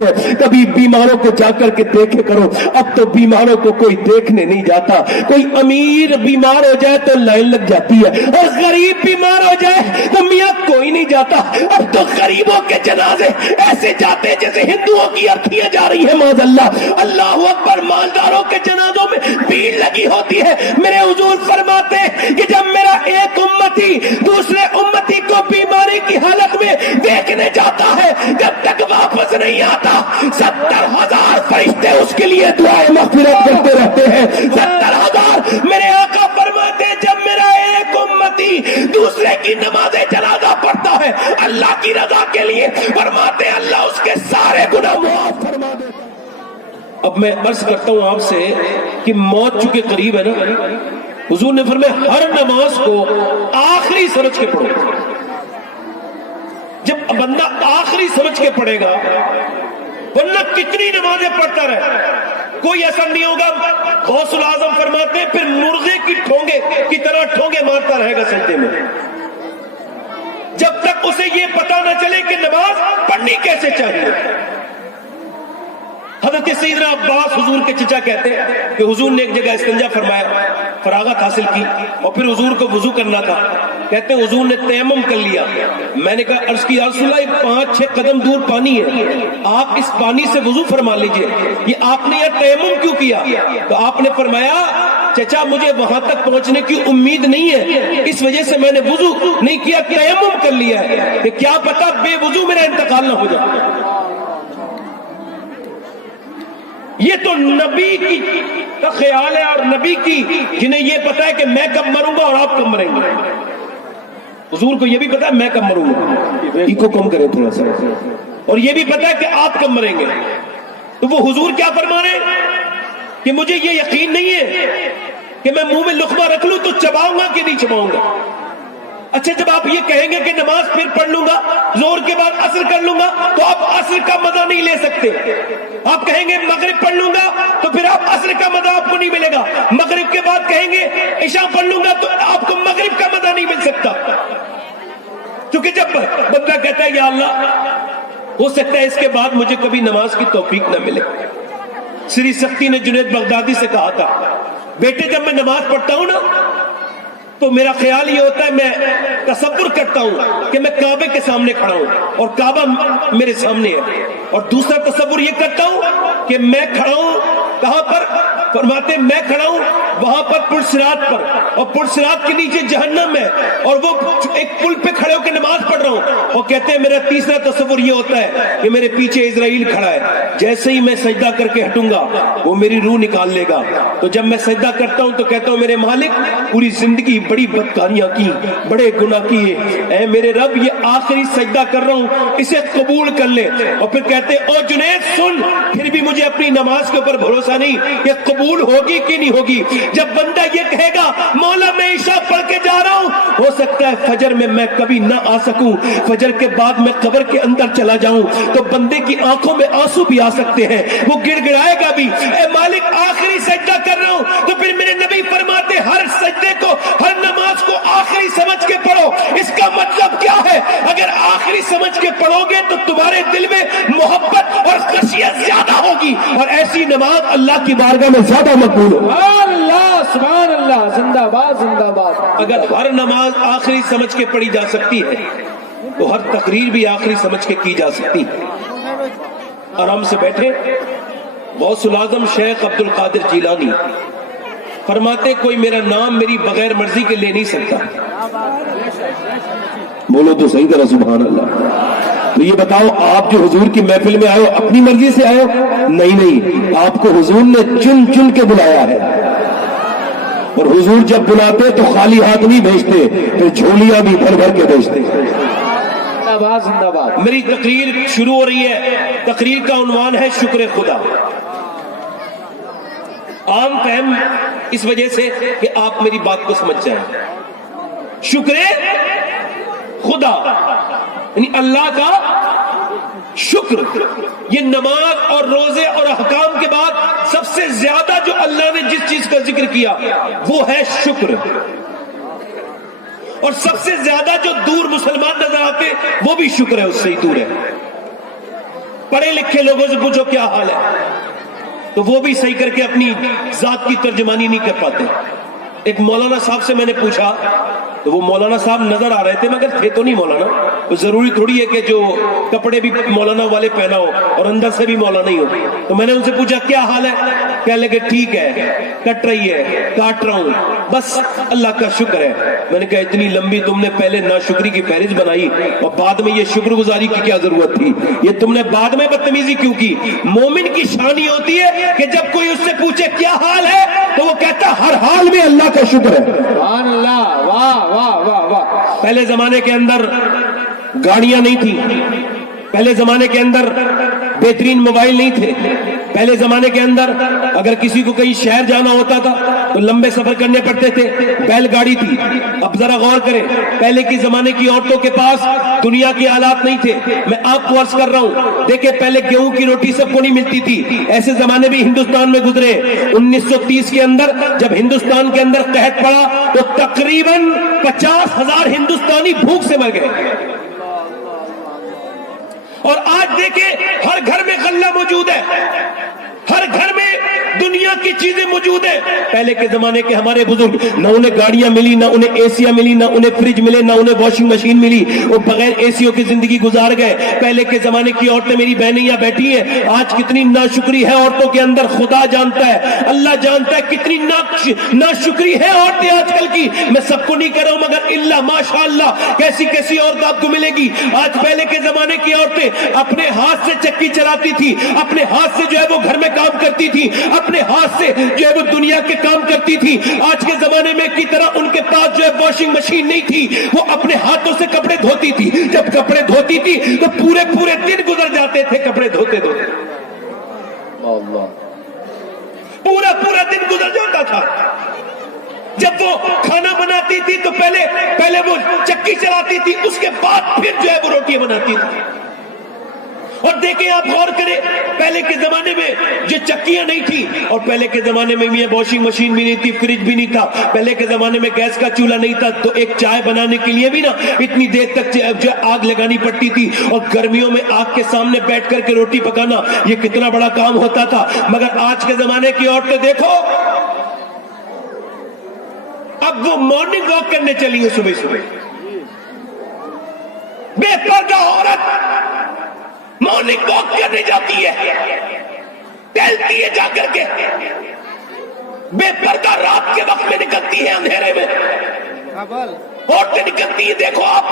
कभी बीमारों को जाकर के देखे करो। अब तो बीमारों को कोई देखने नहीं जाता। कोई अमीर बीमार हो जाए तो लाइन लग जाती है, और गरीब बीमार हो जाए तो मियां कोई नहीं जाता। अब तो गरीबों के जनाजे ऐसे जाते हैं जैसे हिंदुओं की अर्थियां जा रही है। माज़अल्लाह, अल्लाह अकबर। मालदारों के जनाजों में भीड़ लगी होती है। मेरे हुजूर फरमाते हैं कि जब मेरा एक उम्मती दूसरे उम्मती को बीमारी की हालत में देखने जाता है, जब तक वापस नहीं आता 70,000 फरिश्ते उसके लिए दुआएं मग़फ़िरत करते रहते हैं। 70,000। मेरे आका फरमाते हैं जब मेरा एक उम्मती दूसरे की नमाज़े जनाजा पढ़ता है अल्लाह की रज़ा के लिए, फरमाते हैं अल्लाह उसके सारे गुनाह माफ़ फरमा देता है। अब मैं अर्ज करता हूं आपसे कि मौत चूंकि करीब है ना, हुजूर ने फरमाया हर नमाज को आखिरी समझ के पढ़ो। जब बंदा आखिरी समझ के पढ़ेगा, वरना कितनी नमाजें पढ़ता रहे, कोई असर नहीं होगा। गौसुल आजम फरमाते हैं फिर मुर्गे की ठोंगे की तरह ठोंगे मारता रहेगा सजदे में, जब तक उसे ये पता न चले कि नमाज पढ़नी कैसे चाहिए। हज़रत सैयदना अब्बास हुजूर के चचा कहते हैं कि हुजूर ने एक जगह इस्तिंजा फरमाया, फरागत हासिल की और फिर हुजूर को वुजू करना था। कहते हैं हुजूर ने तयम्मुम कर लिया। मैंने कहा अर्ज की या रसूल अल्लाह 5-6 कदम दूर पानी है, आप इस पानी से वुजू फरमा लीजिए, ये आपने यह तयम्मुम क्यों किया? तो आपने फरमाया चचा मुझे वहां तक पहुंचने की उम्मीद नहीं है, इस वजह से मैंने वुजू नहीं किया, तयम्मुम कर लिया है कि क्या पता बेवुजू मेरा इंतकाल ना हो जाए। ये तो नबी की का ख्याल है और नबी की जिन्हें ये पता है कि मैं कब मरूंगा और आप कब मरेंगे। हुजूर को ये भी पता है मैं कब मरूंगा, इको कम करें थोड़ा सा, और ये भी पता है कि आप कब मरेंगे। तो वो हुजूर क्या फरमा रहे कि मुझे ये यकीन नहीं है कि मैं मुंह में लुक़मा रख लूं तो चबाऊंगा कि नहीं चबाऊंगा। अच्छा जब आप ये कहेंगे कि नमाज फिर पढ़ लूंगा, जोर के बाद असर कर लूंगा, तो आप असर का मजा नहीं ले सकते। आप कहेंगे मगरिब पढ़ लूंगा तो फिर आप असर का मजा आपको नहीं मिलेगा। मगरिब के बाद कहेंगे इशा पढ़ लूंगा तो आपको मगरिब का मजा नहीं मिल सकता। क्योंकि जब बंदा कहता है या अल्लाह हो सकता है इसके बाद मुझे कभी नमाज की तौफीक न मिले। श्री सख्ती ने जुनैद बगदादी से कहा था, बेटे जब मैं नमाज पढ़ता हूं ना तो मेरा ख्याल ये होता है, मैं तसव्वुर करता हूं कि मैं काबे के सामने खड़ा हूं और काबा मेरे सामने है, और दूसरा तसव्वुर ये करता हूं कि मैं खड़ा हूं कहां पर, फरमाते मैं खड़ा हूं वहां पर पुरसिरात पर, और पुरसिरात के नीचे जहन्नम है और वो एक पुल पे खड़े होकर नमाज पढ़ रहा हूं। और कहते हैं मेरा तीसरा तसव्वुर ये होता है कि मेरे पीछे इजराइल खड़ा है, जैसे ही मैं सजदा करके हटूंगा वो मेरी रूह निकाल लेगा। तो जब मैं सजदा करता हूं तो कहता हूं मेरे मालिक पूरी जिंदगी बड़ी बदकारियां की, बड़े गुनाह किए, ऐ मेरे रब ये आखिरी सजदा कर रहा हूं, इसे कबूल कर ले। और फिर कहते ओ जुनैद सुन, फिर भी मुझे अपनी नमाज के ऊपर भरोसा नहीं कि कबूल होगी कि नहीं होगी। जब बंदा ये कहेगा मौला मैं इशा पढ़ के जा रहा हूं, हो सकता है फजर में मैं कभी ना आ सकूं, फजर के बाद मैं कब्र के अंदर चला जाऊं, तो बंदे की आंखों में आंसू भी आ सकते हैं, वो गिड़गिड़ाएगा भी, ए मालिक आखिरी सजदा कर रहा हूं। तो फिर मेरे नबी फरमाते हर सजदे को, हर नमाज को आखिरी समझ के पढ़ो। इसका मतलब क्या है? अगर आखिरी समझ के पढ़ोगे तो तुम्हारे दिल में मोहब्बत और खशियत ज्यादा होगी, और ऐसी नमाज अल्लाह की बारगाह में ज्यादा मकबूल होगी। अल्लाह सुभान अल्लाह, जिंदाबाद जिंदाबाद। अगर हर नमाज आखिरी समझ के पढ़ी जा सकती है तो हर तकरीर भी आखिरी समझ के की जा सकती है। आराम से बैठे। गौसुल आजम शेख अब्दुल कादिर जीलानी फरमाते कोई मेरा नाम मेरी बगैर मर्जी के ले नहीं सकता। बोलो तो सही तरह सुभान अल्लाह। तो ये बताओ आप जो हुजूर की महफिल में आए हो अपनी मर्जी से आए हो? नहीं, आपको हुजूर ने चुन चुन के बुलाया है, और हुजूर जब बुलाते तो खाली हाथ नहीं भेजते, तो झोलियां भी भर भर के भेजते। जिंदाबाद जिंदाबाद। मेरी तकरीर शुरू हो रही है। तकरीर का उन्वान है शुक्र खुदा। आम फहम इस वजह से कि आप मेरी बात को समझ जाएं। शुक्र खुदा यानी अल्लाह का शुक्र। ये नमाज और रोजे और अहकाम के बाद सबसे ज्यादा जो अल्लाह ने जिस चीज का जिक्र किया वो है शुक्र, और सबसे ज्यादा जो दूर मुसलमान नजर आते वो भी शुक्र है उससे ही दूर है। पढ़े लिखे लोगों से पूछो क्या हाल है, तो वो भी सही करके अपनी जात की तर्जमानी नहीं कर पाते। एक मौलाना साहब से मैंने पूछा, तो वो मौलाना साहब नजर आ रहे थे मगर थे तो नहीं मौलाना। तो जरूरी थोड़ी है कि जो कपड़े भी मौलाना वाले पहना हो और अंदर से भी मौलाना ही हो। तो मैंने उनसे पूछा क्या हाल है, कहने लगे ठीक है, कट रही है, काट रहा हूं, बस अल्लाह का शुक्र है। मैंने कहा इतनी लंबी तुमने पहले नाशुक्री की फहरिस्त बनाई और बाद में ये शुक्रगुजारी की क्या जरूरत थी, ये तुमने बाद में बदतमीजी क्यों की। मोमिन की शान ये होती है कि जब कोई उससे पूछे क्या हाल है तो वो कहता हर हाल में अल्लाह का शुक्र है। सुभान अल्लाह, वाह वाह वाह वाह। पहले जमाने के अंदर गाड़ियां नहीं थी, पहले जमाने के अंदर बेहतरीन मोबाइल नहीं थे, पहले जमाने के अंदर अगर किसी को कहीं शहर जाना होता था तो लंबे सफर करने पड़ते थे, बैलगाड़ी थी। अब जरा गौर करें, पहले के जमाने की औरतों के पास दुनिया के हालात नहीं थे। मैं आपको अर्ज कर रहा हूं, देखिए पहले गेहूं की रोटी सबको नहीं मिलती थी, ऐसे जमाने भी हिंदुस्तान में गुजरे। 1930 के अंदर जब हिंदुस्तान के अंदर कहत पड़ा तो तकरीबन 50,000 हिंदुस्तानी भूख से मर गए। और आज देखें हर घर में गल्ला मौजूद है, हर घर में दुनिया की चीजें मौजूद है। पहले के जमाने के हमारे बुजुर्ग, न उन्हें गाड़ियां मिली, न उन्हें एसियां मिली, न उन्हें फ्रिज मिले, न उन्हें वॉशिंग मशीन मिली, वो बगैर एसियों की जिंदगी गुजार गए। पहले के जमाने की औरतें, मेरी बहनें यहाँ बैठी हैं, आज कितनी नाशुक्री है औरतों के अंदर, खुदा जानता है, अल्लाह जानता है कितनी नाशुक्री है औरतें आजकल की। मैं सबको नहीं कर रहा हूं मगर इल्ला माशाअल्लाह कैसी कैसी औरत आपको मिलेगी। आज पहले के जमाने की औरतें अपने हाथ से चक्की चलाती थी, अपने हाथ से जो है वो घर में काम करती थी, अपने हाथ से जो है वो दुनिया के काम करती थी। आज के जमाने में की तरह उनके पास जो है वॉशिंग मशीन नहीं थी, वो अपने हाथों से कपड़े धोती थी। जब कपड़े धोती थी तो पूरे पूरे दिन गुजर जाते थे कपड़े धोते धोते, पूरा पूरा दिन गुजर जाता था। जब वो खाना बनाती थी तो पहले वो चक्की चलाती थी, उसके बाद फिर जो है वो रोटी बनाती थी। और देखें आप गौर करें, पहले के जमाने में जो चक्कियां नहीं थी, और पहले के जमाने में ये वॉशिंग मशीन भी नहीं थी, फ्रिज भी नहीं था, पहले के जमाने में गैस का चूल्हा नहीं था, तो एक चाय बनाने के लिए भी ना इतनी देर तक जो आग लगानी पड़ती थी। और गर्मियों में आग के सामने बैठ करके रोटी पकाना ये कितना बड़ा काम होता था। मगर आज के जमाने की औरतें देखो, अब वो मॉर्निंग वॉक करने चली है सुबह सुबह। बेपर्दा औरत मॉर्निंग वॉक करने जाती है, टहलती है जाकर के, बेपर्दा रात के वक्त में निकलती है, अंधेरे में औरतें निकलती है। देखो आप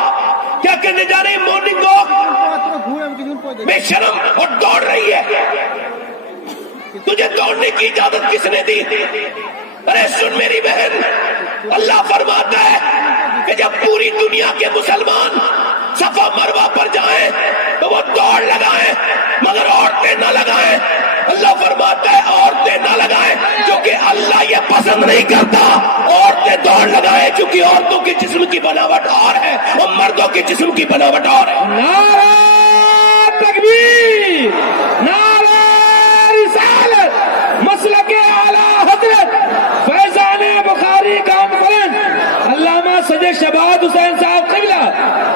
क्या करने जा रहे हैं, मॉर्निंग वॉक, बेशरम, और दौड़ रही है। तुझे दौड़ने की इजाजत किसने दी? अरे सुन मेरी बहन, अल्लाह फरमाता है कि जब पूरी दुनिया के मुसलमान सफा मरवा पर जाएं तो वो दौड़ लगाएं, मगर औरतें ना लगाएं। अल्लाह फरमाता है औरतें ना लगाएं, क्योंकि अल्लाह ये पसंद नहीं करता। औरतें दौड़ लगाएं, क्योंकि औरतों के जिस्म की बनावट और है और मर्दों के जिस्म की बनावट और है। नारा तकबीर, नारा रिसालत, मसलके आला हजरत फैजान बुखारी कॉन्फ्रेंस, अल्लामा सैयद शहबाज हुसैन साहब किबला।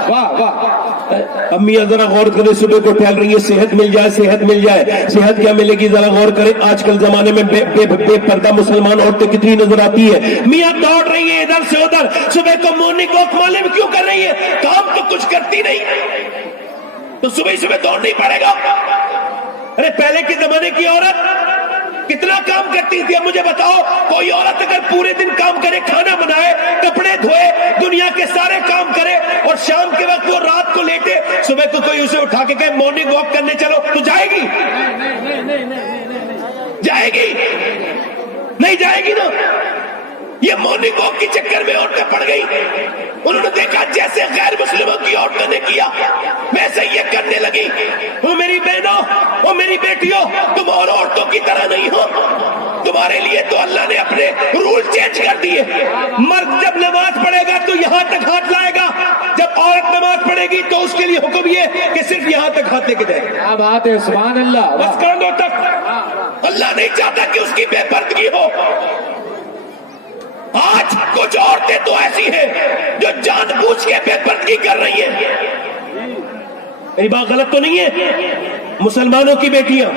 वाह वाह। अम्मी जरा गौर करें, सुबह को टहल रही है, सेहत मिल जाए, सेहत मिल जाए, सेहत क्या मिलेगी जरा गौर करें। आजकल जमाने में बेपर्दा मुसलमान औरतें कितनी नजर आती है, मियां दौड़ रही है इधर से उधर, सुबह को मॉर्निंग वॉक मालूम क्यों कर रही है, काम तो कुछ करती नहीं, तो सुबह सुबह दौड़ना ही पड़ेगा। अरे पहले के जमाने की औरत कितना काम करती थी। अब मुझे बताओ, कोई औरत अगर पूरे दिन काम करे, खाना बनाए, कपड़े धोए, दुनिया के सारे काम करे, और शाम के वक्त वो रात को लेटे, सुबह को कोई उसे उठा के कहे मॉर्निंग वॉक करने चलो, तो जाएगी? जाएगी? नहीं जाएगी ना। ये मॉर्निंग वॉक के चक्कर में औरतें पड़ गई। उन्होंने देखा जैसे गैर मुस्लिमों की औरतों ने किया वैसे ये करने लगी। वो मेरी बहनों, वो मेरी बेटियों, तुम और औरतों की तरह नहीं हो। तुम्हारे लिए तो अल्लाह ने अपने रूल चेंज कर दिए। मर्द जब नमाज पढ़ेगा तो यहां तक हाथ लाएगा, जब औरत नमाज पढ़ेगी तो उसके लिए हुक्म ये कि सिर्फ यहां तक हाथ लेके जाए। क्या बात है, सुभान अल्लाह। बस कांधों तक। अल्लाह नहीं चाहता कि उसकी बेपर्दगी हो। आज कुछ औरतें तो ऐसी हैं जो जानबूझ के बेपर्दगी कर रही हैं। मेरी बात गलत तो नहीं है? मुसलमानों की बेटियां,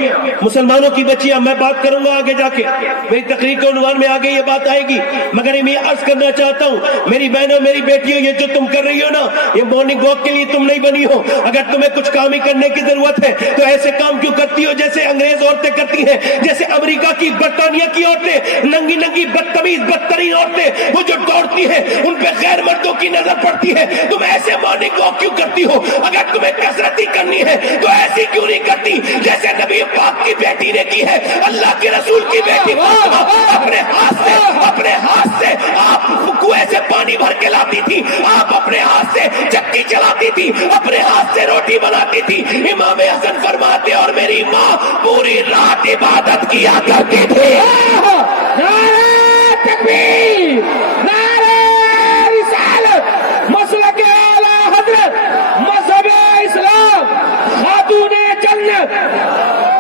मुसलमानों की बच्चियां, मैं बात करूंगा आगे जाके, मेरी तकरीर के उन्वान में आगे ये बात आएगी, मगर मैं अर्ज करना चाहता हूं मेरी बहनों, मेरी बेटियों, ये जो तुम कर रही हो ना, ये मॉर्निंग वॉक के लिए तुम नहीं बनी हो। अगर तुम्हें कुछ काम ही करने की जरूरत है तो ऐसे काम क्यों करती हो जैसे अंग्रेज औरतें करती हैं, जैसे अमेरिका की, बर्तानिया की औरतें, नंगी नंगी बदतमीज बदतरीन औरतें, वो जो दौड़ती हैं उन पे गैर मर्दों की नजर पड़ती है। तुम ऐसे मॉर्निंग वॉक क्यों करती हो? अगर तुम्हें कसरत ही करनी है तो ऐसी क्यों नहीं करती जैसे नबी पाक की बेटी ने की है, अल्लाह के रसूल की बेटी अपने हाथ से आप कुएं से पानी भर के लाती थी, आप अपने हाथ से चक्की चलाती थी, अपने हाथ से रोटी बनाती थी। इमाम हसन फरमाते और मेरी माँ पूरी रात इबादत किया करती थी। नारे तकबीर, नारे रिसालत, मसलक आला हजरत, मज़हब इस्लाम, खातूने जन्नत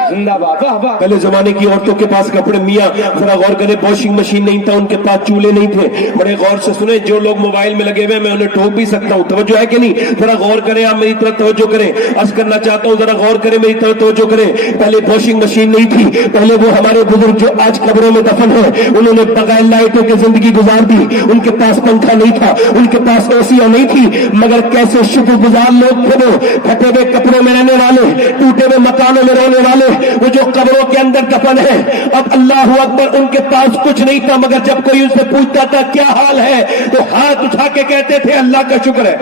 जिंदाबाद। वाह वाह। पहले जमाने की औरतों के पास कपड़े, मियाँ थोड़ा गौर करें, वॉशिंग मशीन नहीं था, उनके पास चूल्हे नहीं थे। बड़े गौर से सुने, जो लोग मोबाइल में लगे हुए मैं उन्हें ठोक भी सकता हूँ, तवज्जो है कि नहीं? थोड़ा गौर करें, आप मेरी तरफ तवज्जो करें, अर्ज करना चाहता हूँ, जरा गौर करें, मेरी तरफ तवज्जो करें। पहले वॉशिंग मशीन नहीं थी, पहले वो हमारे बुजुर्ग जो आज कब्रों में दफन है, उन्होंने बगैर लाइटों की जिंदगी गुजार दी। उनके पास पंखा नहीं था, उनके पास एसियां नहीं थी, मगर कैसे शुक्रगुजार लोग थे वो, फटे हुए कपड़ों में रहने वाले, टूटे हुए मकानों में रहने वाले, वो जो कब्रों के अंदर दफन है। अब अल्लाह अकबर, उनके पास कुछ नहीं था, मगर जब कोई उनसे पूछता था क्या हाल है तो हाथ उठा के कहते थे अल्लाह का शुक्र है।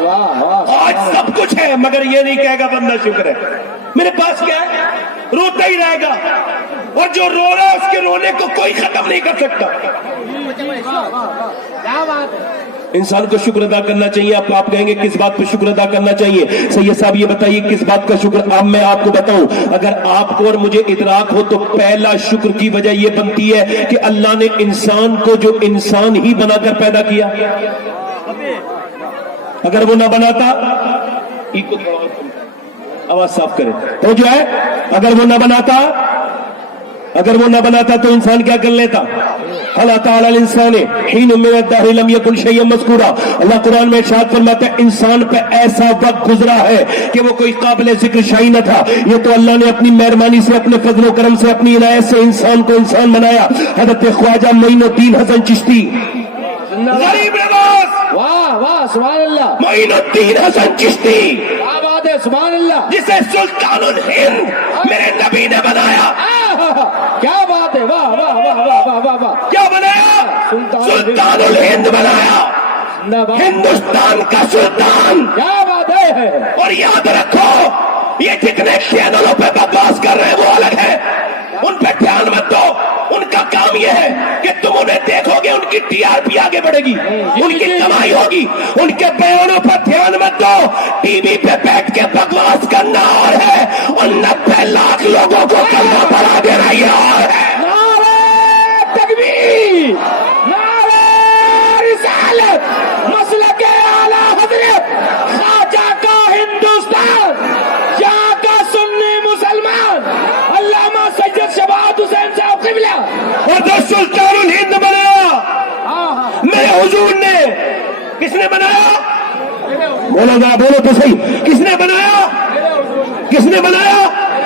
वाह वाह। आज सब कुछ है मगर ये नहीं कहेगा बंदा शुक्र है। मेरे पास क्या है? रोता ही रहेगा, और जो रो रहा है उसके रोने को कोई खत्म नहीं कर सकता। क्या बात है। इंसान को शुक्र अदा करना चाहिए। आप कहेंगे किस बात पर शुक्र अदा करना चाहिए? सैयद साहब ये बताइए किस बात का शुक्र? अब मैं आपको बताऊं, अगर आपको और मुझे इदराक हो तो पहला शुक्र की वजह यह बनती है कि अल्लाह ने इंसान को जो इंसान ही बनाकर पैदा किया। अगर वो ना बनाता, आवाज साफ करें तो जो है, अगर वो ना बनाता तो इंसान क्या कर लेता? अल्लाह ताला इंसान मज़कूरा, अल्लाह कुरान में इरशाद फरमाता है इंसान पे ऐसा वक्त गुजरा है कि वो कोई काबिल जिक्र शाही न था। ये तो अल्लाह ने अपनी मेहरबानी से, अपने फजल व करम से, अपनी इनायत से इंसान को इंसान बनाया। हज़रत ख्वाजा मोइनुद्दीन हसन चिश्ती, गरीब नवाज, वाह वाह, सुभान अल्लाह, मोइनुद्दीन हसन चिश्ती, क्या बात है, सुभान अल्लाह, जिसे सुल्तानुल हिंद मेरे नबी ने बनाया। क्या बात है, वाह वाह वाह वाह वाह वाह वाह। क्या बनाया? सुल्तानुल हिंद बनाया, जिंदाबाद, हिंदुस्तान का सुल्तान। क्या बात है। और याद रखो, ये जितने चैनलों पे बकवास कर रहे हैं वो अलग है, उन पे ध्यान मत दो। उनका काम यह है कि तुम उन्हें देखोगे, उनकी टीआरपी आगे बढ़ेगी, उनकी कमाई होगी, उनके बयानों पर ध्यान मत दो। टीवी पे बैठ के बकवास करना और है, और 90 लाख लोगों को कलमा पढ़ा देना ये और है। नारे तकबीर, नारे रिसालत, मसलक आला हजरत, ख्वाजा का हिंदुस्तान, यहाँ का सुन्नी मुसलमान, अल्लामा सैयद शबात हुसैन साहब क़िबला। और जो सुल्तानुल हिंद बनाया मेरे हुजूर ने, किसने बनाया? बोलो ना, बोलो तो सही, किसने बनाया? किसने बनाया?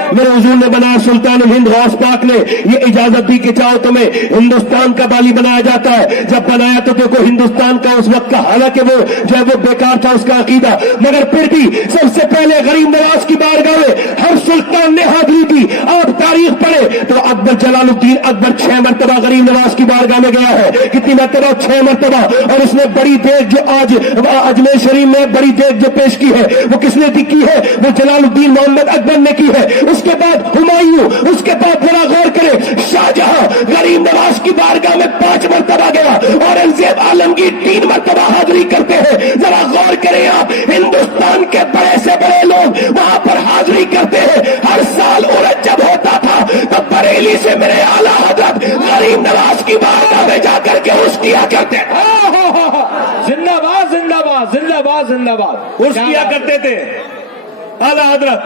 मेरे हुजूर ने बनाया। सुल्तानुल हिंद गौस पाक ने ये इजाजत दी कि चाहो तुम्हें हिंदुस्तान का बाली बनाया जाता है। जब बनाया तो देखो हिंदुस्तान का उस वक्त का, हालांकि वो जो है वो बेकार था उसका अकीदा, मगर फिर भी सबसे पहले गरीब नवाज की बारगाह में हर सुल्तान ने हाजिरी दी। आप तारीख पढ़े तो अकबर जलालुद्दीन अकबर 6 मरतबा गरीब नवाज की बारगाह में गया है। कितनी मरतबा? 6 मरतबा। और उसने बड़ी देख जो आज अजमेर शरीफ में बड़ी देख जो पेश की है वो किसने की है? वो जलालुद्दीन मोहम्मद अकबर ने की है। उसके बाद हुमायूं, उसके बाद जरा गौर करें शाहजहां गरीब नवाज की बारगाह में 5 मरतबा गया। औरंगजेब आलमगीर 3 मरतबा हाजिरी करते हैं। जरा गौर करें आप, हिंदुस्तान के बड़े से बड़े लोग वहां पर हाजिरी करते हैं। हर साल औरत जब होता था तो बरेली से मेरे आला हजरत गरीब नवाज की बारगाह में जाकर के उर्स किया करते थे। जिंदाबाद जिंदाबाद जिंदाबाद जिंदाबाद। उर्स किया करते थे। आला हजरत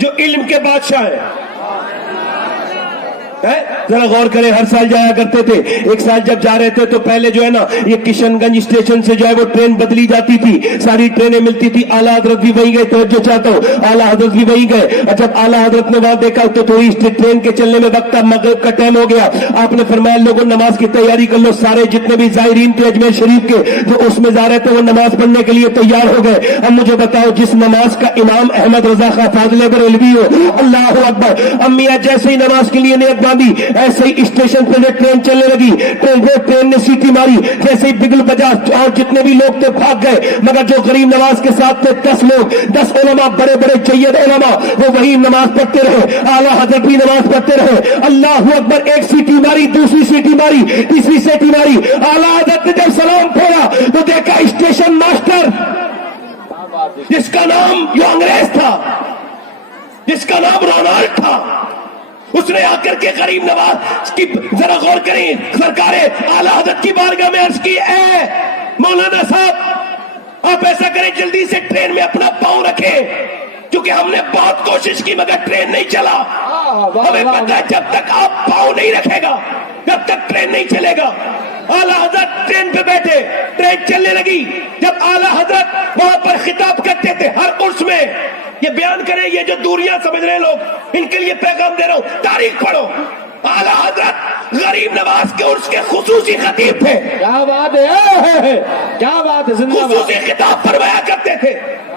जो इल्म के बादशाह है, ذرا غور کریں، ہر سال جایا کرتے تھے. ایک سال جب جا رہے تھے تو پہلے جو ہے نا یہ کشن گنج اسٹیشن سے جو ہے وہ ٹرین بدلی جاتی تھی، ساری ٹرینیں ملتی تھی. اعلیٰ حضرت بھی وہیں گئے، توجہ چاہتا ہوں، اعلیٰ حضرت بھی وہیں گئے. اور جب اعلیٰ حضرت نے وہاں دیکھا تو تھوڑی ٹرین کے چلنے میں وقت تھا، مغرب کا ٹائم ہو گیا. آپ نے فرمایا لوگوں نماز کی تیاری کر لو. سارے جتنے بھی زائرین تھے اجمیر شریف کے جو اس میں جا رہے تھے وہ نماز پڑھنے کے لیے تیار ہو گئے. اب مجھے بتاؤ جس نماز کا امام احمد رضا خان فاضل بریلوی ہو، اللہ اکبر، امیہ جیسے ہی نماز کے لیے نیت باندھی ایسے ہی اسٹیشن پہ ٹرین چلنے لگی. ٹرین نے سیٹی ماری، جیسے ہی بگل بجا اور جتنے بھی لوگ تھے بھاگ گئے. مگر جو غریب نواز کے ساتھ تھے 10 لوگ، 10 علماء، بڑے بڑے جید علماء، وہ وہی نماز پڑھتے رہے. اعلیٰ حضرت بھی نماز پڑھتے رہے. اللہ اکبر، ایک سیٹی ماری، دوسری سیٹی ماری، تیسری سیٹی ماری. اعلیٰ حضرت نے جب سلام پھیرا تو دیکھا اسٹیشن ماسٹر جس کا نام جو انگریز تھا، جس کا نام رونالڈ تھا، اس نے آ کر کے غریب نواز کی ذرا غور کریں، سرکار اعلیٰ حضرت کی بارگاہ میں عرض کی، اے مولانا صاحب آپ ایسا کریں جلدی سے ٹرین میں اپنا پاؤں رکھیں، کیونکہ ہم نے بہت کوشش کی مگر ٹرین نہیں چلا. ہمیں پتہ ہے جب تک آپ پاؤں نہیں رکھے گا جب تک ٹرین نہیں چلے گا. اعلیٰ حضرت ٹرین پہ بیٹھے، ٹرین چلنے لگی. جب اعلیٰ حضرت وہاں پر خطاب کرتے تھے ہر عرس میں، یہ بیان کریں، یہ جو دوریاں سمجھ رہے لوگ ان کے لیے پیغام دے رہا ہوں، تاریخ پڑھو. اعلیٰ حضرت غریب نواز کے عرس کے خصوصی خطیب تھے. کیا بات ہے، کیا بات ہے، زندہ باد. خصوصی خطاب فرمایا کرتے تھے.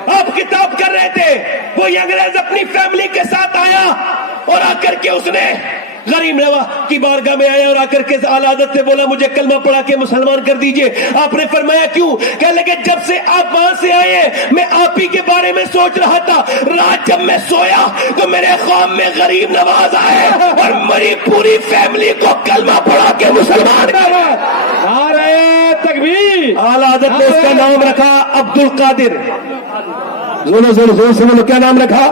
آپ خطاب کر رہے تھے، وہ انگریز اپنی فیملی کے ساتھ آیا اور آ کر کے اس نے غریب نواز کی بارگاہ میں آیا اور آ کر کے اعلیٰ حضرت سے بولا مجھے کلمہ پڑھا کے مسلمان کر دیجئے. آپ نے فرمایا کیوں؟ کہنے لگے جب سے آپ وہاں سے آئے میں آپ ہی کے بارے میں سوچ رہا تھا. رات جب میں سویا تو میرے خواب میں غریب نواز آئے اور میری پوری فیملی کو کلمہ پڑھا کے مسلمان کر. نعرہ تکبیر. اعلیٰ حضرت نے اس کا نام رکھا عبد القادر. زور سے بولو، کیا نام رکھا؟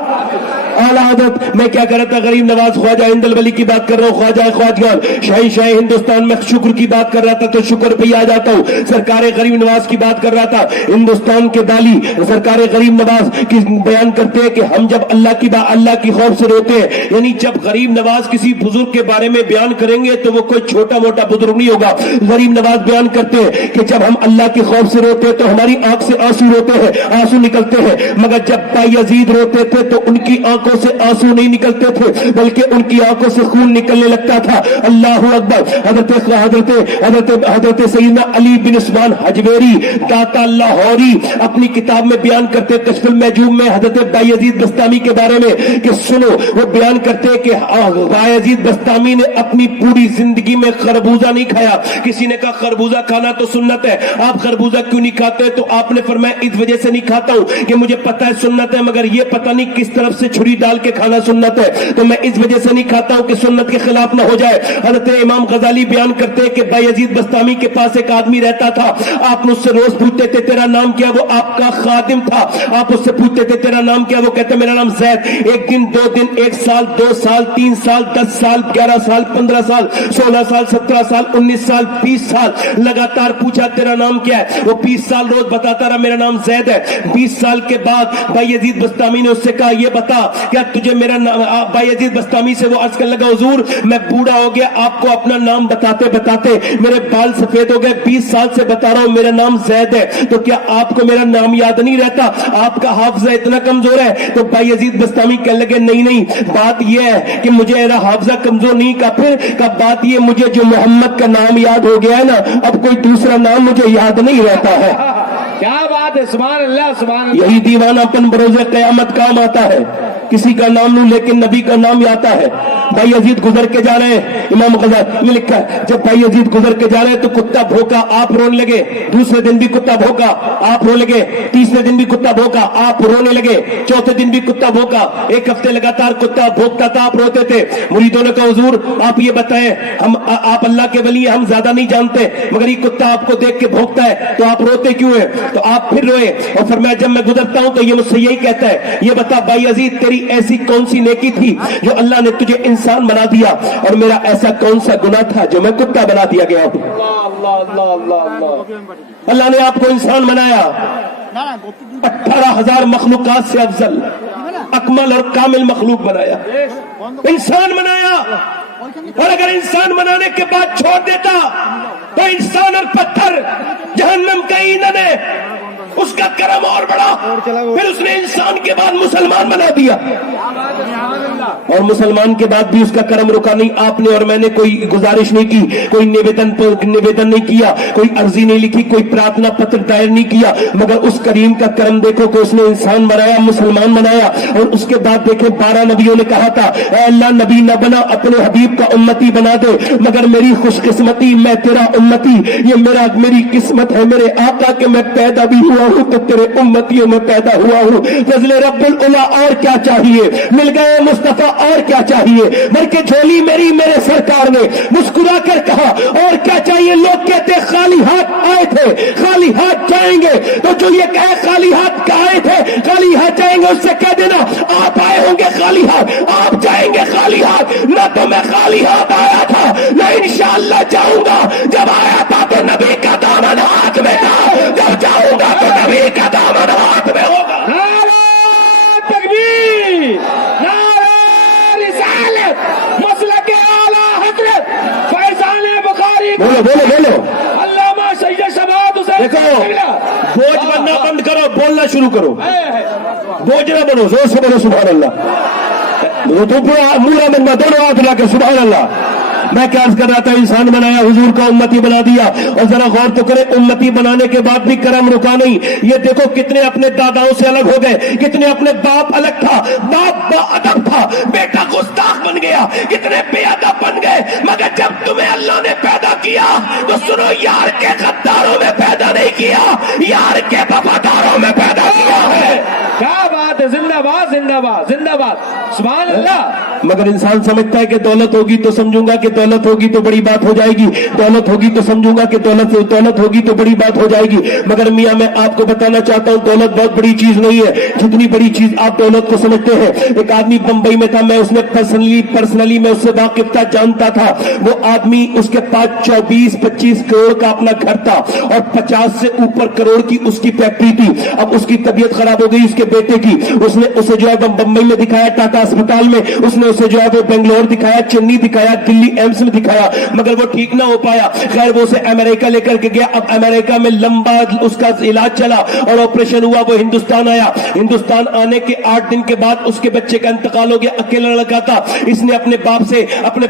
اعلیٰ حضرت. میں کیا کر رہا تھا؟ غریب نواز خواجہ ہند الولی کی بات کر رہا ہوں، خواجہ خواجگان شاہ ہندوستان میں شکر کی بات کر رہا تھا تو شکر پہ آ جاتا ہوں. سرکار غریب نواز کی بات کر رہا تھا، ہندوستان کے بالی سرکار غریب نواز کی بیان کرتے ہیں کہ ہم جب اللہ کی خوف سے روتے ہیں، یعنی جب غریب نواز کسی بزرگ کے بارے میں بیان کریں گے تو وہ کوئی چھوٹا موٹا بزرگ نہیں ہوگا. غریب نواز بیان کرتے ہیں کہ جب ہم اللہ کی خوف سے روتے ہیں تو ہماری آنکھ سے آنسو روتے ہیں، آنسو نکلتے ہیں. مگر جب بایزید روتے تھے تو ان کی آنکھوں سے آنسو نہیں نکلتے تھے بلکہ ان کی آنکھوں سے خون نکلنے لگتا تھا. اللہ اکبر. حضرت سیدنا علی بن عثمان حجویری داتا لاہوری اپنی کتاب میں بیان کرتے کشف المحجوب میں حضرت بایزید بستامی کے بارے میں کہ سنو، وہ بیان کرتے کہ بایزید بستامی نے اپنی پوری زندگی میں خربوزہ نہیں کھایا. کسی نے کہا خربوزہ کھانا تو سنت ہے، آپ خربوزہ کیوں نہیں کھاتے؟ تو آپ نے فرمایا اس وجہ سے نہیں کھاتا ہوں کہ مجھے پتہ ہے سنت ہے مگر یہ پتہ نہیں کس طرف سے چھری ڈال کے کھانا سنت ہے، تو میں اس وجہ سے نہیں کھاتا ہوں کہ سنت کے خلاف نہ ہو جائے. حضرت امام غزالی بیان کرتے کہ بایزید بستامی کے پاس ایک آدمی رہتا تھا. آپ مجھ سے روز پوچھتے تھے تیرا نام کیا؟ وہ آپ کا خادم تھا. آپ اس سے پوچھتے تھے تیرا نام کیا؟ وہ کہتے میرا نام زید. ایک دن، 2 دن، 1 سال، 2 سال، 3 سال، 10 سال، 11 سال، 15 سال، 16 سال، 17 سال، 19 سال، 20 سال لگاتار پوچھا تیرا نام کیا ہے؟ وہ 20 سال روز بتاتا رہا میرا نام زید ہے. 20 سال کے بعد بایزید بستامی نے اس سے کہا یہ بتا کیا تجھے میرا نام؟ بایزید بستامی سے وہ عرض کرنے لگا حضور میں بوڑھا ہو گیا، آپ کو اپنا نام بتاتے بتاتے میرے بال سفید ہو گئے، 20 سال سے بتا رہا ہوں میرا نام زید ہے، تو کیا آپ کو میرا نام یاد نہیں رہتا؟ آپ کا حافظہ اتنا کمزور ہے؟ تو بایزید بستامی کہنے لگے نہیں، بات یہ ہے کہ مجھے میرا حافظہ کمزور نہیں کا، پھر کا بات یہ مجھے جو محمد کا نام یاد ہو گیا ہے نا، اب کوئی دوسرا نام مجھے یاد نہیں رہتا ہے. کیا بات ہے، سبحان اللہ، سبحان اللہ. یہی دیوانہ پن بروز قیامت کام آتا ہے. کسی کا نام لوں لیکن نبی کا نام آتا ہے. بایزید گزر کے جا رہے ہیں، امام غزالی میں لکھا ہے جب بایزید گزر کے جا رہے ہیں تو کتا بھوکا، آپ رونے لگے. دوسرے دن بھی کتا بھوکا، آپ رونے لگے. تیسرے دن بھی کتا بھوکا، آپ رونے لگے. چوتھے دن بھی کتا بھوکا. 1 ہفتے لگاتار کتا بھوکتا تھا، آپ روتے تھے. مریدوں نے کہا حضور آپ یہ بتائیں، ہم آپ اللہ کے ولی ہیں، ہم زیادہ نہیں جانتے مگر یہ کتا آپ کو دیکھ کے بھوکتا ہے تو آپ روتے کیوں ہیں؟ تو آپ پھر روئے اور فرمایا جب میں گزرتا ہوں تو یہ مجھ سے یہی کہتا ہے یہ بتا بایزید تیری ایسی کون سی نیکی تھی جو اللہ نے تجھے انسان بنا دیا اور میرا ایسا کون سا گناہ تھا جو میں کتا بنا دیا گیا ہوں؟ اللہ نے آپ کو انسان بنایا، 18,000 مخلوقات سے افضل اکمل اور کامل مخلوق بنایا، انسان بنایا. اور اگر انسان بنانے کے بعد چھوڑ دیتا تو انسان اور پتھر جہنم کا ایندھن ہے، اس کا کرم اور بڑا، پھر اس نے انسان کے بعد مسلمان بنا دیا، اور مسلمان کے بعد بھی اس کا کرم رکا نہیں۔ آپ نے اور میں نے کوئی گزارش نہیں کی، کوئی نویدن نہیں کیا، کوئی عرضی نہیں لکھی، کوئی پرارتھنا پتر دائر نہیں کیا، مگر اس کریم کا کرم دیکھو کہ اس نے انسان بنایا، مسلمان بنایا۔ اور اس کے بعد دیکھو 12 نبیوں نے کہا تھا اے اللہ نبی نہ بنا، اپنے حبیب کا امتی بنا دے، مگر میری خوش قسمتی میں تیرا امتی، یہ میری قسمت ہے میرے آقا کہ میں پیدا بھی ہوا ہوں تو تیرے امتیوں میں پیدا ہوا ہوں۔ فضل رب العلا اور کیا چاہیے، مل گئے مصطفیٰ اور کیا چاہیے، بلکہ جھولی میری میرے سرکار نے مسکرا کر کہا اور کیا چاہیے۔ لوگ کہتے خالی ہاتھ آئے تھے خالی ہاتھ جائیں گے، تو جو یہ کہے خالی ہاتھ آئے تھے خالی ہاتھ جائیں گے، اس سے کہہ دینا آپ آئے ہوں گے خالی ہاتھ، آپ جائیں گے خالی ہاتھ، نہ تو میں خالی ہاتھ آیا تھا نہ انشاءاللہ جاؤں گا۔ جب آیا تھا تو نبی کا دامن ہاتھ میں تھا، جب جاؤں گا تو نبی کا دامن ہاتھ میں ہوگا۔ نعرہ تکبیر، نعرہ رسالت، مسلک اعلیٰ حضرت فیضان بخاری، بولو بولو بولو، علامہ سید شباد حسین دیکھو بوجھ بننا بند کرو، بولنا شروع کرو، بوجھ نہ بنو، زور سے بولو سبحان اللہ، تو پورا مولا بننا دونوں ہاتھ لا کے سبحان اللہ۔ میں کیا عرض کر رہا تھا، انسان بنایا، حضور کا امتی بنا دیا، اور ذرا غور تو کرے امتی بنانے کے بعد بھی کرم رکا نہیں۔ یہ دیکھو کتنے اپنے داداؤں سے الگ ہو گئے، کتنے اپنے باپ الگ تھا، باپ با ادب تھا، بیٹا گستاخ بن گیا، کتنے بے ادب بن گئے، مگر جب تمہیں اللہ نے پیدا کیا تو سنو یار کے غداروں میں پیدا نہیں کیا، یار کے وفاداروں میں پیدا کیا ہے۔ کیا بات ہے، زندہ باد زندہ باد زندہ باد، سبحان اللہ۔ مگر انسان سمجھتا ہے کہ دولت ہوگی تو سمجھوں گا کہ دولت ہوگی تو بڑی بات ہو جائے گی، دولت ہوگی تو سمجھوں گا کہ دولت ہوگی تو بڑی بات ہو جائے گی، مگر میاں میں آپ کو بتانا چاہتا ہوں دولت بہت بڑی چیز نہیں ہے جتنی بڑی چیز آپ دولت کو سمجھتے ہیں۔ ایک آدمی بمبئی میں تھا، میں اس نے پرسنلی میں اس سے واقف تھا، جانتا تھا۔ وہ آدمی اس کے پاس 24-25 کروڑ کا اپنا گھر تھا اور 50 سے اوپر کروڑ کی اس کی فیکٹری تھی۔ اب اس کی طبیعت خراب ہو گئی اس کے بیٹے کی، اس نے اسے جو ہے بمبئی میں دکھایا ٹاٹا اسپتال میں، اس نے اسے جو ہے وہ بنگلور دکھایا، چنئی دکھایا، دلی ایمس میں دکھایا، مگر وہ ٹھیک نہ ہو پایا۔ خیر وہ اسے امریکہ لے کر کے گیا، اب امریکہ میں لمبا اس کا علاج چلا اور آپریشن ہوا، وہ ہندوستان آیا۔ ہندوستان آنے کے 8 دن کے بعد اس کے بچے کا انتقال ہو گیا، اکیلا لڑکا تھا، اس نے اپنے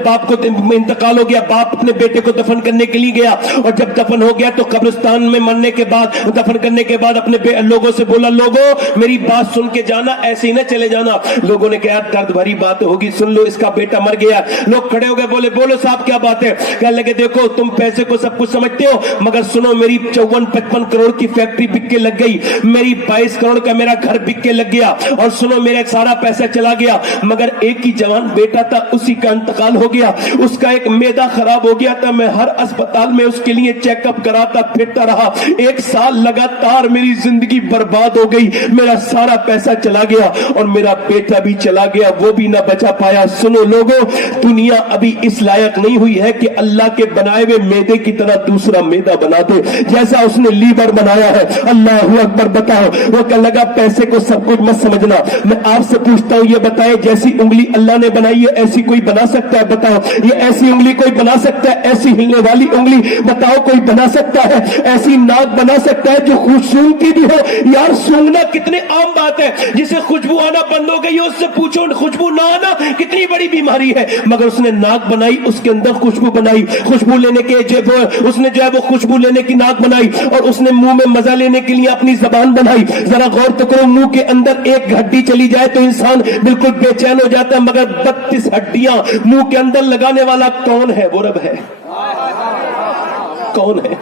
باپ کو انتقال ہو گیا، باپ اپنے بیٹے کو دفن کرنے کے لیے گیا، اور جب دفن ہو گیا تو قبرستان میں مرنے کے بعد دفن کرنے کے بعد اپنے لوگوں سے بولا لوگوں میری بات سن کے جانا، ایسے ہی نہ چلے جانا۔ لوگوں نے کہا درد بھری بات ہوگی، سن لو اس کا بیٹا مر گیا۔ لوگ کھڑے ہو گئے، بولے بولو صاحب کیا بات ہے؟ کہنے لگے دیکھو تم پیسے کو سب کچھ سمجھتے ہو، مگر سنو میری 54-55 کروڑ کی فیکٹری بک کے لگ گئی، میری 22 کروڑ کا میرا گھر بک کے لگ گیا، اور سنو میرا سارا پیسہ چلا گیا، مگر ایک ہی جوان بیٹا تھا اسی کا انتقال ہو گیا، اس کا ایک میدا خراب ہو گیا تھا، میں ہر اسپتال میں اس کے لیے چیک اپ کراتا پھرتا رہا، 1 سال لگاتار میری زندگی برباد ہو گئی، میرا سارا پیسہ چلا گیا اور میرا بیٹا بھی چلا گیا، وہ بھی نہ بچا پایا۔ سنو لوگوں، دنیا ابھی اس لائق نہیں ہوئی ہے کہ اللہ کے بنائے ہوئے میدے کی طرح دوسرا میدا بنا دے، جیسا اس نے لیور بنایا ہے۔ اللہ اکبر۔ بتاؤ وہ کہنے لگا پیسے کو سب کچھ مت سمجھنا، میں آپ سے پوچھتا ہوں یہ بتائیں جیسی انگلی اللہ نے بنائی ہے ایسی کوئی بنا سکتا ہے؟ بتاؤ یہ ایسی انگلی کوئی بنا سکتا ہے؟ ایسی ہلنے والی انگلی بتاؤ کوئی بنا سکتا ہے؟ ایسی ناک بنا سکتا ہے جو خوشبو بھی ہو؟ یار سونگنا کتنے عام بات ہے، جسے خوشبو آنا بند ہو گئی اس سے پوچھو خوشبو نہ آنا کتنی بڑی بیماری ہے، مگر اس نے ناک بنائی، اس کے اندر خوشبو بنائی، خوشبو لینے کے اس نے جو ہے وہ خوشبو لینے کی ناک بنائی، اور اس نے منہ میں مزہ لینے کے لیے اپنی زبان بنائی۔ ذرا غور تو کرو، منہ کے اندر ایک ہڈی چلی جائے تو انسان بالکل بے چین ہو جاتا ہے، مگر 32 ہڈیاں منہ کے اندر لگانے والا کون ہے؟ وہ رب ہے۔ کون ہے؟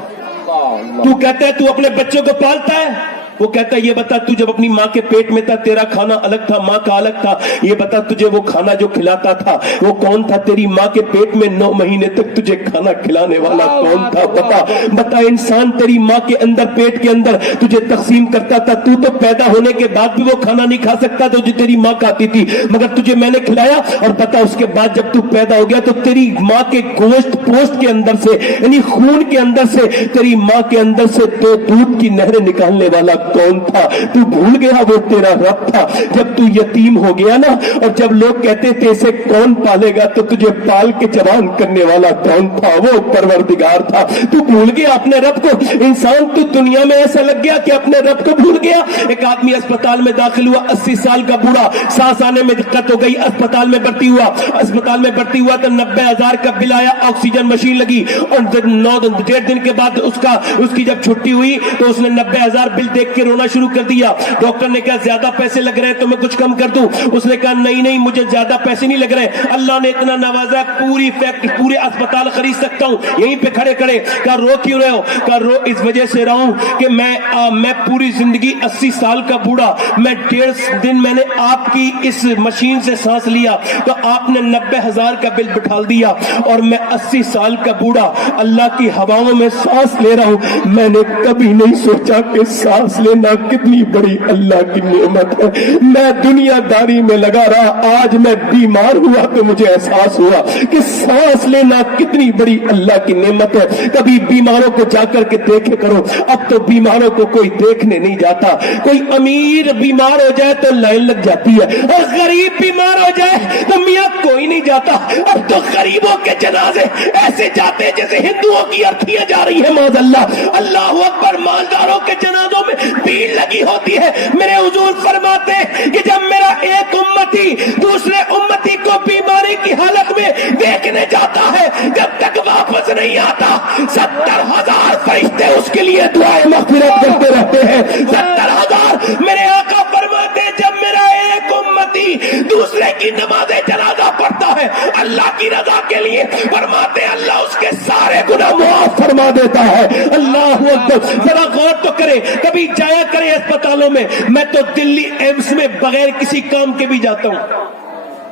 تو کہتا ہے تو اپنے بچوں کو پالتا ہے، وہ کہتا ہے یہ بتا تو جب اپنی ماں کے پیٹ میں تھا تیرا کھانا الگ تھا، ماں کا الگ تھا، یہ بتا تجھے وہ کھانا جو کھلاتا تھا وہ کون تھا؟ تیری ماں کے پیٹ میں 9 مہینے تک تجھے کھانا کھلانے والا کون تھا؟ بتا انسان تیری ماں کے اندر پیٹ کے اندر تجھے تقسیم کرتا تھا، تو پیدا ہونے کے بعد بھی وہ کھانا نہیں کھا سکتا تھا جو تیری ماں کھاتی تھی، مگر تجھے میں نے کھلایا، اور بتا اس کے بعد جب تو پیدا ہو گیا تو تیری ماں کے گوشت پوشت کے اندر سے یعنی خون کے اندر سے تیری ماں کے اندر سے دودھ کی نہریں نکالنے والا कौन था? तू भूल गया वो तेरा रब था। जब तू यतीम हो गया ना, और जब लोग कहते थे इसे कौन पालेगा, तो तुझे पाल के जवान करने वाला कौन था? वो परवरदिगार था। तू भूल गया अपने रब को। इंसान तू दुनिया में ऐसा लग गया कि अपने रब को भूल गया। एक आदमी अस्पताल में दाखिल हुआ, 80 साल का बूढ़ा, सांस आने में दिक्कत हो गई, अस्पताल में भर्ती हुआ तो 90,000 का बिल आया, ऑक्सीजन मशीन लगी, और 1.5 दिन के बाद उसकी जब छुट्टी हुई तो उसने 90,000 बिल देख के रोना शुरू कर दिया। डॉक्टर ने कहा ज्यादा पैसे लग रहे हैं तो मैं कुछ कम कर दूं? उसने कहा नहीं मुझे ज्यादा पैसे नहीं लग रहे, अल्लाह ने इतना नवाजा, पूरे अस्पताल खरीद सकता हूं यहीं पे खड़े खड़े। कहा रो क्यों रहे हो? कहा रो इस वजह से रहा हूं कि मैं पूरी जिंदगी 80 साल का बूढ़ा, मैं 1.5 दिन मैंने आपकी इस मशीन से सांस लिया तो आपने 90,000 का बिल बिठा दिया, और मैं 80 साल का बूढ़ा अल्लाह की हवाओं में सांस ले रहा हूं। मैंने कभी नहीं सोचा कि सांस लेना कितनी बड़ी अल्लाह की नेमत है। मैं दुनियादारी में लगा रहा, आज मैं बीमार हुआ तो मुझे एहसास हुआ कि सांस लेना कितनी बड़ी अल्लाह की नेमत है। कभी बीमारों को जाकर के देखे करो, अब तो बीमारों को कोई देखने नहीं जाता। कोई अमीर बीमार हो जाए तो लाइन लग जाती है, और गरीब बीमार हो जाए तो मियां कोई नहीं जाता। अब तो गरीबों के जनाजे ऐसे जाते हैं जैसे हिंदुओं की अर्थियां जा रही है। माज़अल्लाह, अल्लाह अकबर। मालदारों के जनाजों में भीड़ लगी होती है। मेरे हुजूर फरमाते हैं कि जब मेरा एक उम्मती दूसरे उम्मती को बीमारी की हालत में देखने जाता है, जब तक वापस नहीं आता 70,000 फरिश्ते उसके लिए दुआएं मग़फ़िरत करते रहते हैं। 70,000। मेरे आका फरमाते हैं जब मेरा एक उम्मती दूसरे की नमाज़े जनाजा पढ़ता है अल्लाह की रजा के लिए, फरमाते हैं अल्लाह उसके सारे गुनाह मुआफ फरमा देता है। अल्लाह अकबर। जरा गौर तो करे, कभी जाया करे अस्पतालों में। मैं तो दिल्ली एम्स में बगैर किसी काम के भी जाता हूं।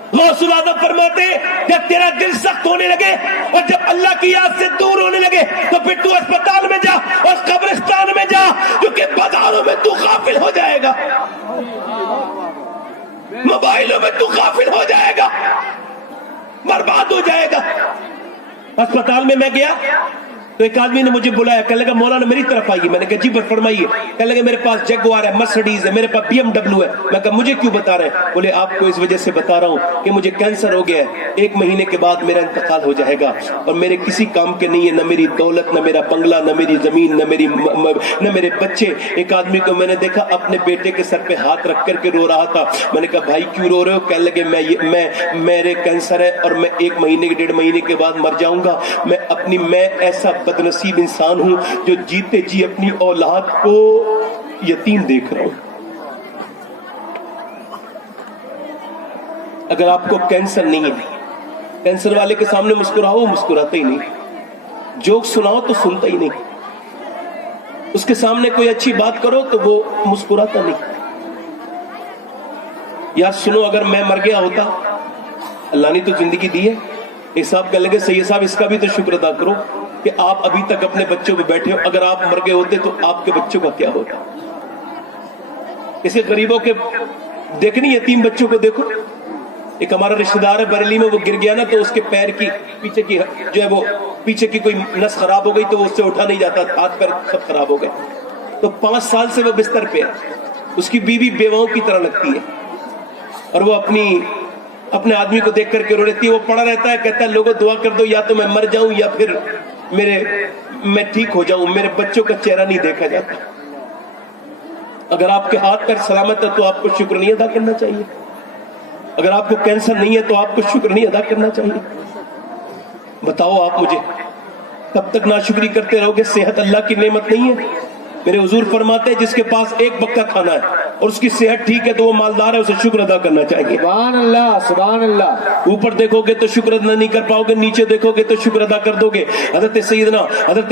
गौसुल आज़म फरमाते जब तेरा दिल सख्त होने लगे और जब अल्लाह की याद से दूर होने लगे तो फिर तू अस्पताल में जा और कब्रिस्तान में जा, क्योंकि बाजारों में तू गाफिल हो जाएगा, मोबाइलों में तू गाफिल हो जाएगा, बर्बाद हो जाएगा। अस्पताल में मैं गया तो एक आदमी ने मुझे बुलाया, कहने लगा मौलाना मेरी तरफ आइए। मैंने कहा जी पर फरमाइए। कहने लगे मेरे पास जगुआर है, मर्सिडीज है, मेरे पास BMW है। मैं कहा मुझे क्यों बता रहे हैं? बोले आपको इस वजह से बता रहा हूं कि मुझे कैंसर हो गया है, 1 महीने के बाद मेरा इंतकाल हो जाएगा और मेरे किसी काम के नहीं है, न मेरी दौलत, न मेरा बंगला, न मेरी जमीन, न मेरे बच्चे। एक आदमी को मैंने देखा अपने बेटे के सर पे हाथ रख करके रो रहा था। मैंने कहा भाई क्यों रो रहे हो? कहने लगे मेरे कैंसर है और मैं 1 महीने 1.5 महीने के बाद मर जाऊंगा। मैं ऐसा बदनसीब इंसान हूं जो जीते जी अपनी औलाद को यतीम देख रहा हूं। अगर आपको कैंसर नहीं है, कैंसर वाले के सामने मुस्कुराओ, मुस्कुराते ही नहीं, जोक सुनाओ तो सुनता ही नहीं, उसके सामने कोई अच्छी बात करो तो वो मुस्कुराता नहीं। यार सुनो, अगर मैं मर गया होता, अल्लाह ने तो जिंदगी दी है, एक साहब कह लगे सैयद साहब इसका भी तो शुक्र अदा करो कि आप अभी तक अपने बच्चों पे बैठे हो। अगर आप मर गए होते तो आपके बच्चों का क्या होता? इसे गरीबों के देखनी, यतीम बच्चों को देखो। एक हमारा रिश्तेदार है बरेली में, वो गिर गया ना तो उसके पैर की पीछे की जो है वो पीछे की कोई नस खराब हो गई तो वो उससे उठा नहीं जाता, हाथ पैर सब खराब हो गए। तो 5 साल से वो बिस्तर पे है। उसकी बीवी बेवाओं की तरह लगती है और वो अपने आदमी को देख करके रो रहती है। वो पड़ा रहता है, कहता है लोगों दुआ कर दो, या तो मैं मर जाऊं या फिर मैं ठीक हो जाऊं, मेरे बच्चों का चेहरा नहीं देखा जाता। अगर आपके हाथ पैर सलामत है तो आपको शुक्र नहीं अदा करना चाहिए। अगर आपको कैंसर नहीं है तो आपको शुक्र नहीं अदा करना चाहिए। बताओ आप मुझे, तब तक नाशुक्री करते रहोगे? सेहत अल्लाह की नेमत नहीं है? मेरे हुजूर फरमाते हैं जिसके पास एक वक्त का खाना है और उसकी सेहत ठीक है तो वो मालदार है, उसे शुक्र अदा करना चाहिए। सुभान अल्लाह, सुभान अल्लाह। ऊपर देखोगे तो शुक्र अदा नहीं कर पाओगे, नीचे देखोगे तो शुक्र अदा कर दोगे। हजरत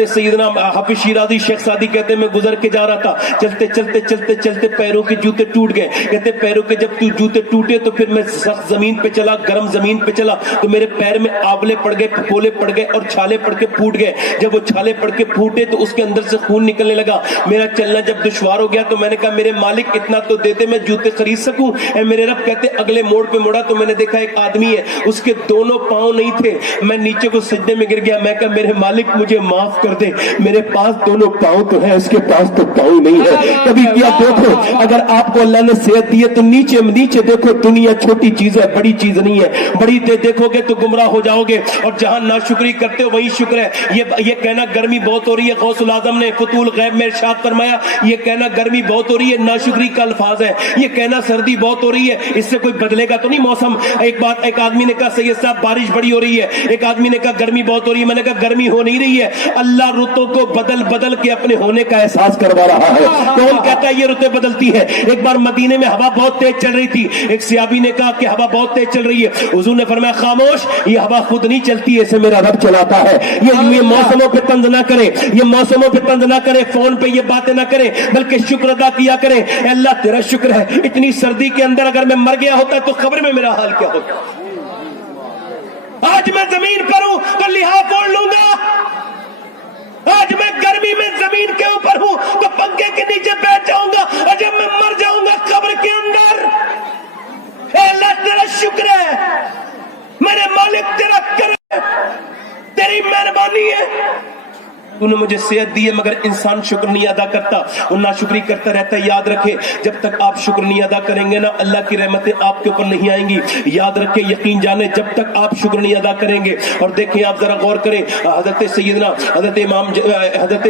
सैयदना हाफिज शिराजी शेख सादी कहते हैं मैं गुजर के जा रहा था, चलते चलते चलते चलते पैरों के जूते टूट गए। कहते पैरों के जब जूते टूटे तो फिर मैं सख्त जमीन पे चला, गर्म जमीन पे चला तो मेरे पैर में आवले पड़ गए, फफोले पड़ गए और छाले पड़ के फूट गए। जब वो छाले पड़ के फूटे तो उसके अंदर से खून निकलने लगा। मेरा चलना जब दुश्वार हो गया तो मैंने कहा मेरे मालिक इतना इतना तो दे दे मैं जूते खरीद सकूं। ए मेरे रब कहते अगले मोड़ पे मुड़ा तो मैंने देखा एक आदमी है, उसके दोनों पांव नहीं थे। मैं नीचे को सजदे में गिर गया। मैं कहा मेरे मालिक मुझे माफ कर दे, मेरे पास दोनों पांव तो है, उसके पास तो पांव नहीं है। कभी क्या देखो, अगर आपको अल्लाह ने सेहत दी है तो नीचे नीचे देखो, दुनिया छोटी चीज है, बड़ी चीज नहीं है। बड़ी देखोगे तो गुमराह हो जाओगे, और जहां नाशुक्री करते हो वही शुक्र है। ये कहना गर्मी बहुत हो रही है, गौसुल आजम ने फतूल गैब में इरशाद फरमाया, ये कहना गर्मी बहुत हो रही है नाशुक्री का अल्फाज है। ये कहना सर्दी बहुत हो रही है, इससे कोई बदलेगा तो नहीं मौसम। एक आदमी ने कहा सैयद साहब बारिश बड़ी हो रही है, एक आदमी ने कहा गर्मी बहुत हो रही है। मैंने कहा गर्मी हो नहीं रही है, अल्लाह रुतों को बदल बदल के अपने होने का एहसास करवा रहा है। कौन कहता है ये रुतें बदलती है? एक बार मदीने में हवा बहुत तेज चल रही थी, एक सियाबी ने कहा कि हवा बहुत तेज चल रही है। हुजूर ने फरमाया खामोश, ये हवा खुद नहीं चलती है, इसे मेरा रब चलाता है। ये मौसमों पे तंज ना करें, ये मौसमों पे तंज ना करें, फोन पे ये बातें ना करें, बल्कि शुक्र अदा किया करें। अल्लाह तेरा शुक्र है, इतनी सर्दी के अंदर अगर मैं मर गया होता तो खबर में मेरा हाल क्या होता। आज मैं जमीन पर हूं तो लिहाफ ओढ़ लूंगा, आज मैं गर्मी में जमीन के ऊपर हूं तो पंखे के नीचे बैठ जाऊंगा, और जब मैं मर जाऊंगा कब्र के अंदर, अल्लाह तेरा शुक्र है, मेरे मालिक तेरा करम, तेरी मेहरबानी है, तूने मुझे सेहत दी है। मगर इंसान शुक्र नहीं अदा करता, वो नाशुक्री करता रहता है। याद रखे, जब तक आप शुक्र नहीं अदा करेंगे ना, अल्लाह की रहमतें आपके ऊपर नहीं आएंगी। याद रखे, यकीन जाने, जब तक आप शुक्र नहीं अदा करेंगे। और देखें, आप जरा गौर करें, हजरत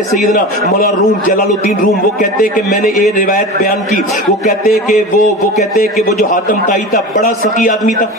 सैयदना मौला रूम जलालुद्दीन रूम, वो कहते हैं कि मैंने ये रिवायत बयान की, वो कहते हैं कि वो जो हातम ताई था बड़ा सखी आदमी था।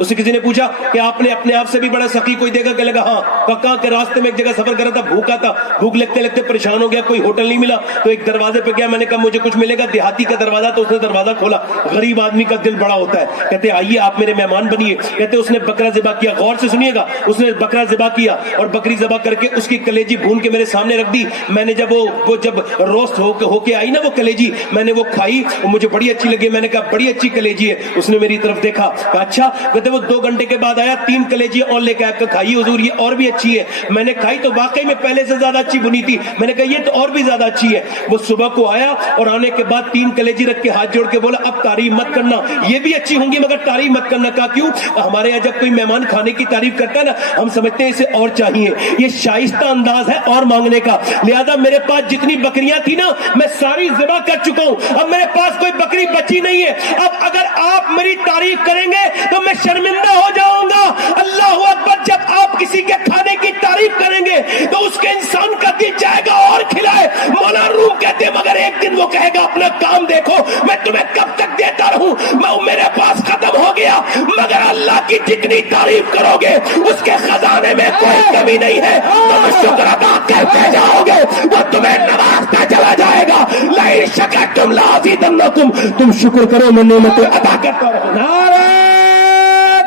उससे किसी ने पूछा कि आपने अपने आप से भी बड़ा सखी कोई देगा? क्या लगा हाँ। कहा के रास्ते में एक जगह सफर कर रहा था, भूखा था, भूख लगते लगते परेशान हो गया, कोई होटल नहीं मिला, तो एक दरवाजे पे गया। मैंने कहा मुझे कुछ मिलेगा, देहाती का दरवाजा, तो उसने दरवाजा खोला। गरीब आदमी का दिल बड़ा होता है, कहते आइए आप मेरे मेहमान बनिए। कहते उसने बकरा ज़िबा किया, गौर से सुनिएगा, उसने बकरा ज़िबा किया और बकरी ज़िबा करके उसकी कलेजी भून के मेरे सामने रख दी। मैंने जब वो जब रोस्ट होके आई ना वो कलेजी, मैंने वो खाई, मुझे बड़ी अच्छी लगी। मैंने कहा बड़ी अच्छी कलेजी है। उसने मेरी तरफ देखा, कहा अच्छा। कहते वो 2 घंटे के बाद आया, 3 कलेजी और लेके आकर खाई, हुजूर ये और भी अच्छी है। मैंने खाई तो वाकई में पहले से ज्यादा अच्छी बुनी थी। मैंने कहा ये तो और भी ज्यादा अच्छी है। वो सुबह को आया और आने के बाद 3 कलेजी रख के हाथ जोड़ के बोला अब तारीफ मत करना, ये भी अच्छी होंगी मगर तारीफ मत करना। कहा क्यों? हमारे यहाँ जब कोई मेहमान खाने की तारीफ करता है ना, हम समझते हैं इसे और चाहिए। ये शाइस्ता अंदाज है और मांगने का। लिहाजा मेरे पास जितनी बकरियां थी ना, मैं सारी ज़िबा कर चुका हूं, अब मेरे पास कोई बकरी बची नहीं है। अब अगर आप मेरी तारीफ करेंगे तो मैं शर्मिंदा हो जाऊंगा। अल्लाह अकबर, जब आप किसी के खाने की तारीफ करेंगे तो उसके इंसान का दिल जाएगा और खिलाए। मौला रूम कहते हैं मगर एक दिन वो कहेगा अपना काम देखो, मैं तुम्हें कब तक देता रहूं, मैं मेरे पास खत्म हो गया। मगर अल्लाह की जितनी तारीफ करोगे उसके खजाने में कोई कमी नहीं है। तुम शुक्र अदा करते जाओगे, वो तुम्हें नवाजता चला जाएगा। ला शकरतुम लाज़िदन्नकुम, तुम शुक्र करो मैं नेमतें अदा करता रहूं। नारे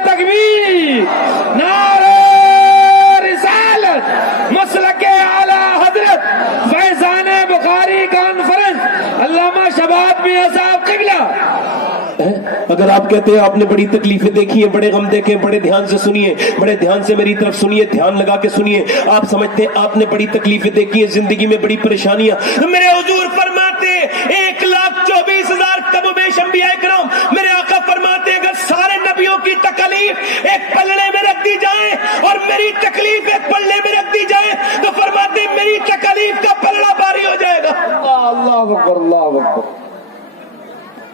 तकबीर, नारे रिसालत, मसलके आला हजरत फैज़ाने बुखारी कॉन्फ्रेंस, अल्लामा शबाब मियां साहब क़िबला। अगर आप कहते हैं आपने बड़ी तकलीफें देखी हैं, बड़े गम देखे, बड़े ध्यान से सुनिए, बड़े ध्यान से मेरी तरफ सुनिए, ध्यान लगा के सुनिए। आप समझते हैं आपने बड़ी तकलीफें देखी हैं, जिंदगी में बड़ी परेशानियां। मेरे हुजूर फरमाते 1,24,000 कमोबेश अंबिया इकराम, मेरे आका फरमाते अगर सारे नबियों की तकलीफ एक पलड़े में रख दी जाए और मेरी तकलीफ एक पलड़े में रख दी जाए तो फरमाते मेरी तकलीफ का पलड़ा भारी हो जाएगा। अल्लाह अकबर, अल्लाह अकबर।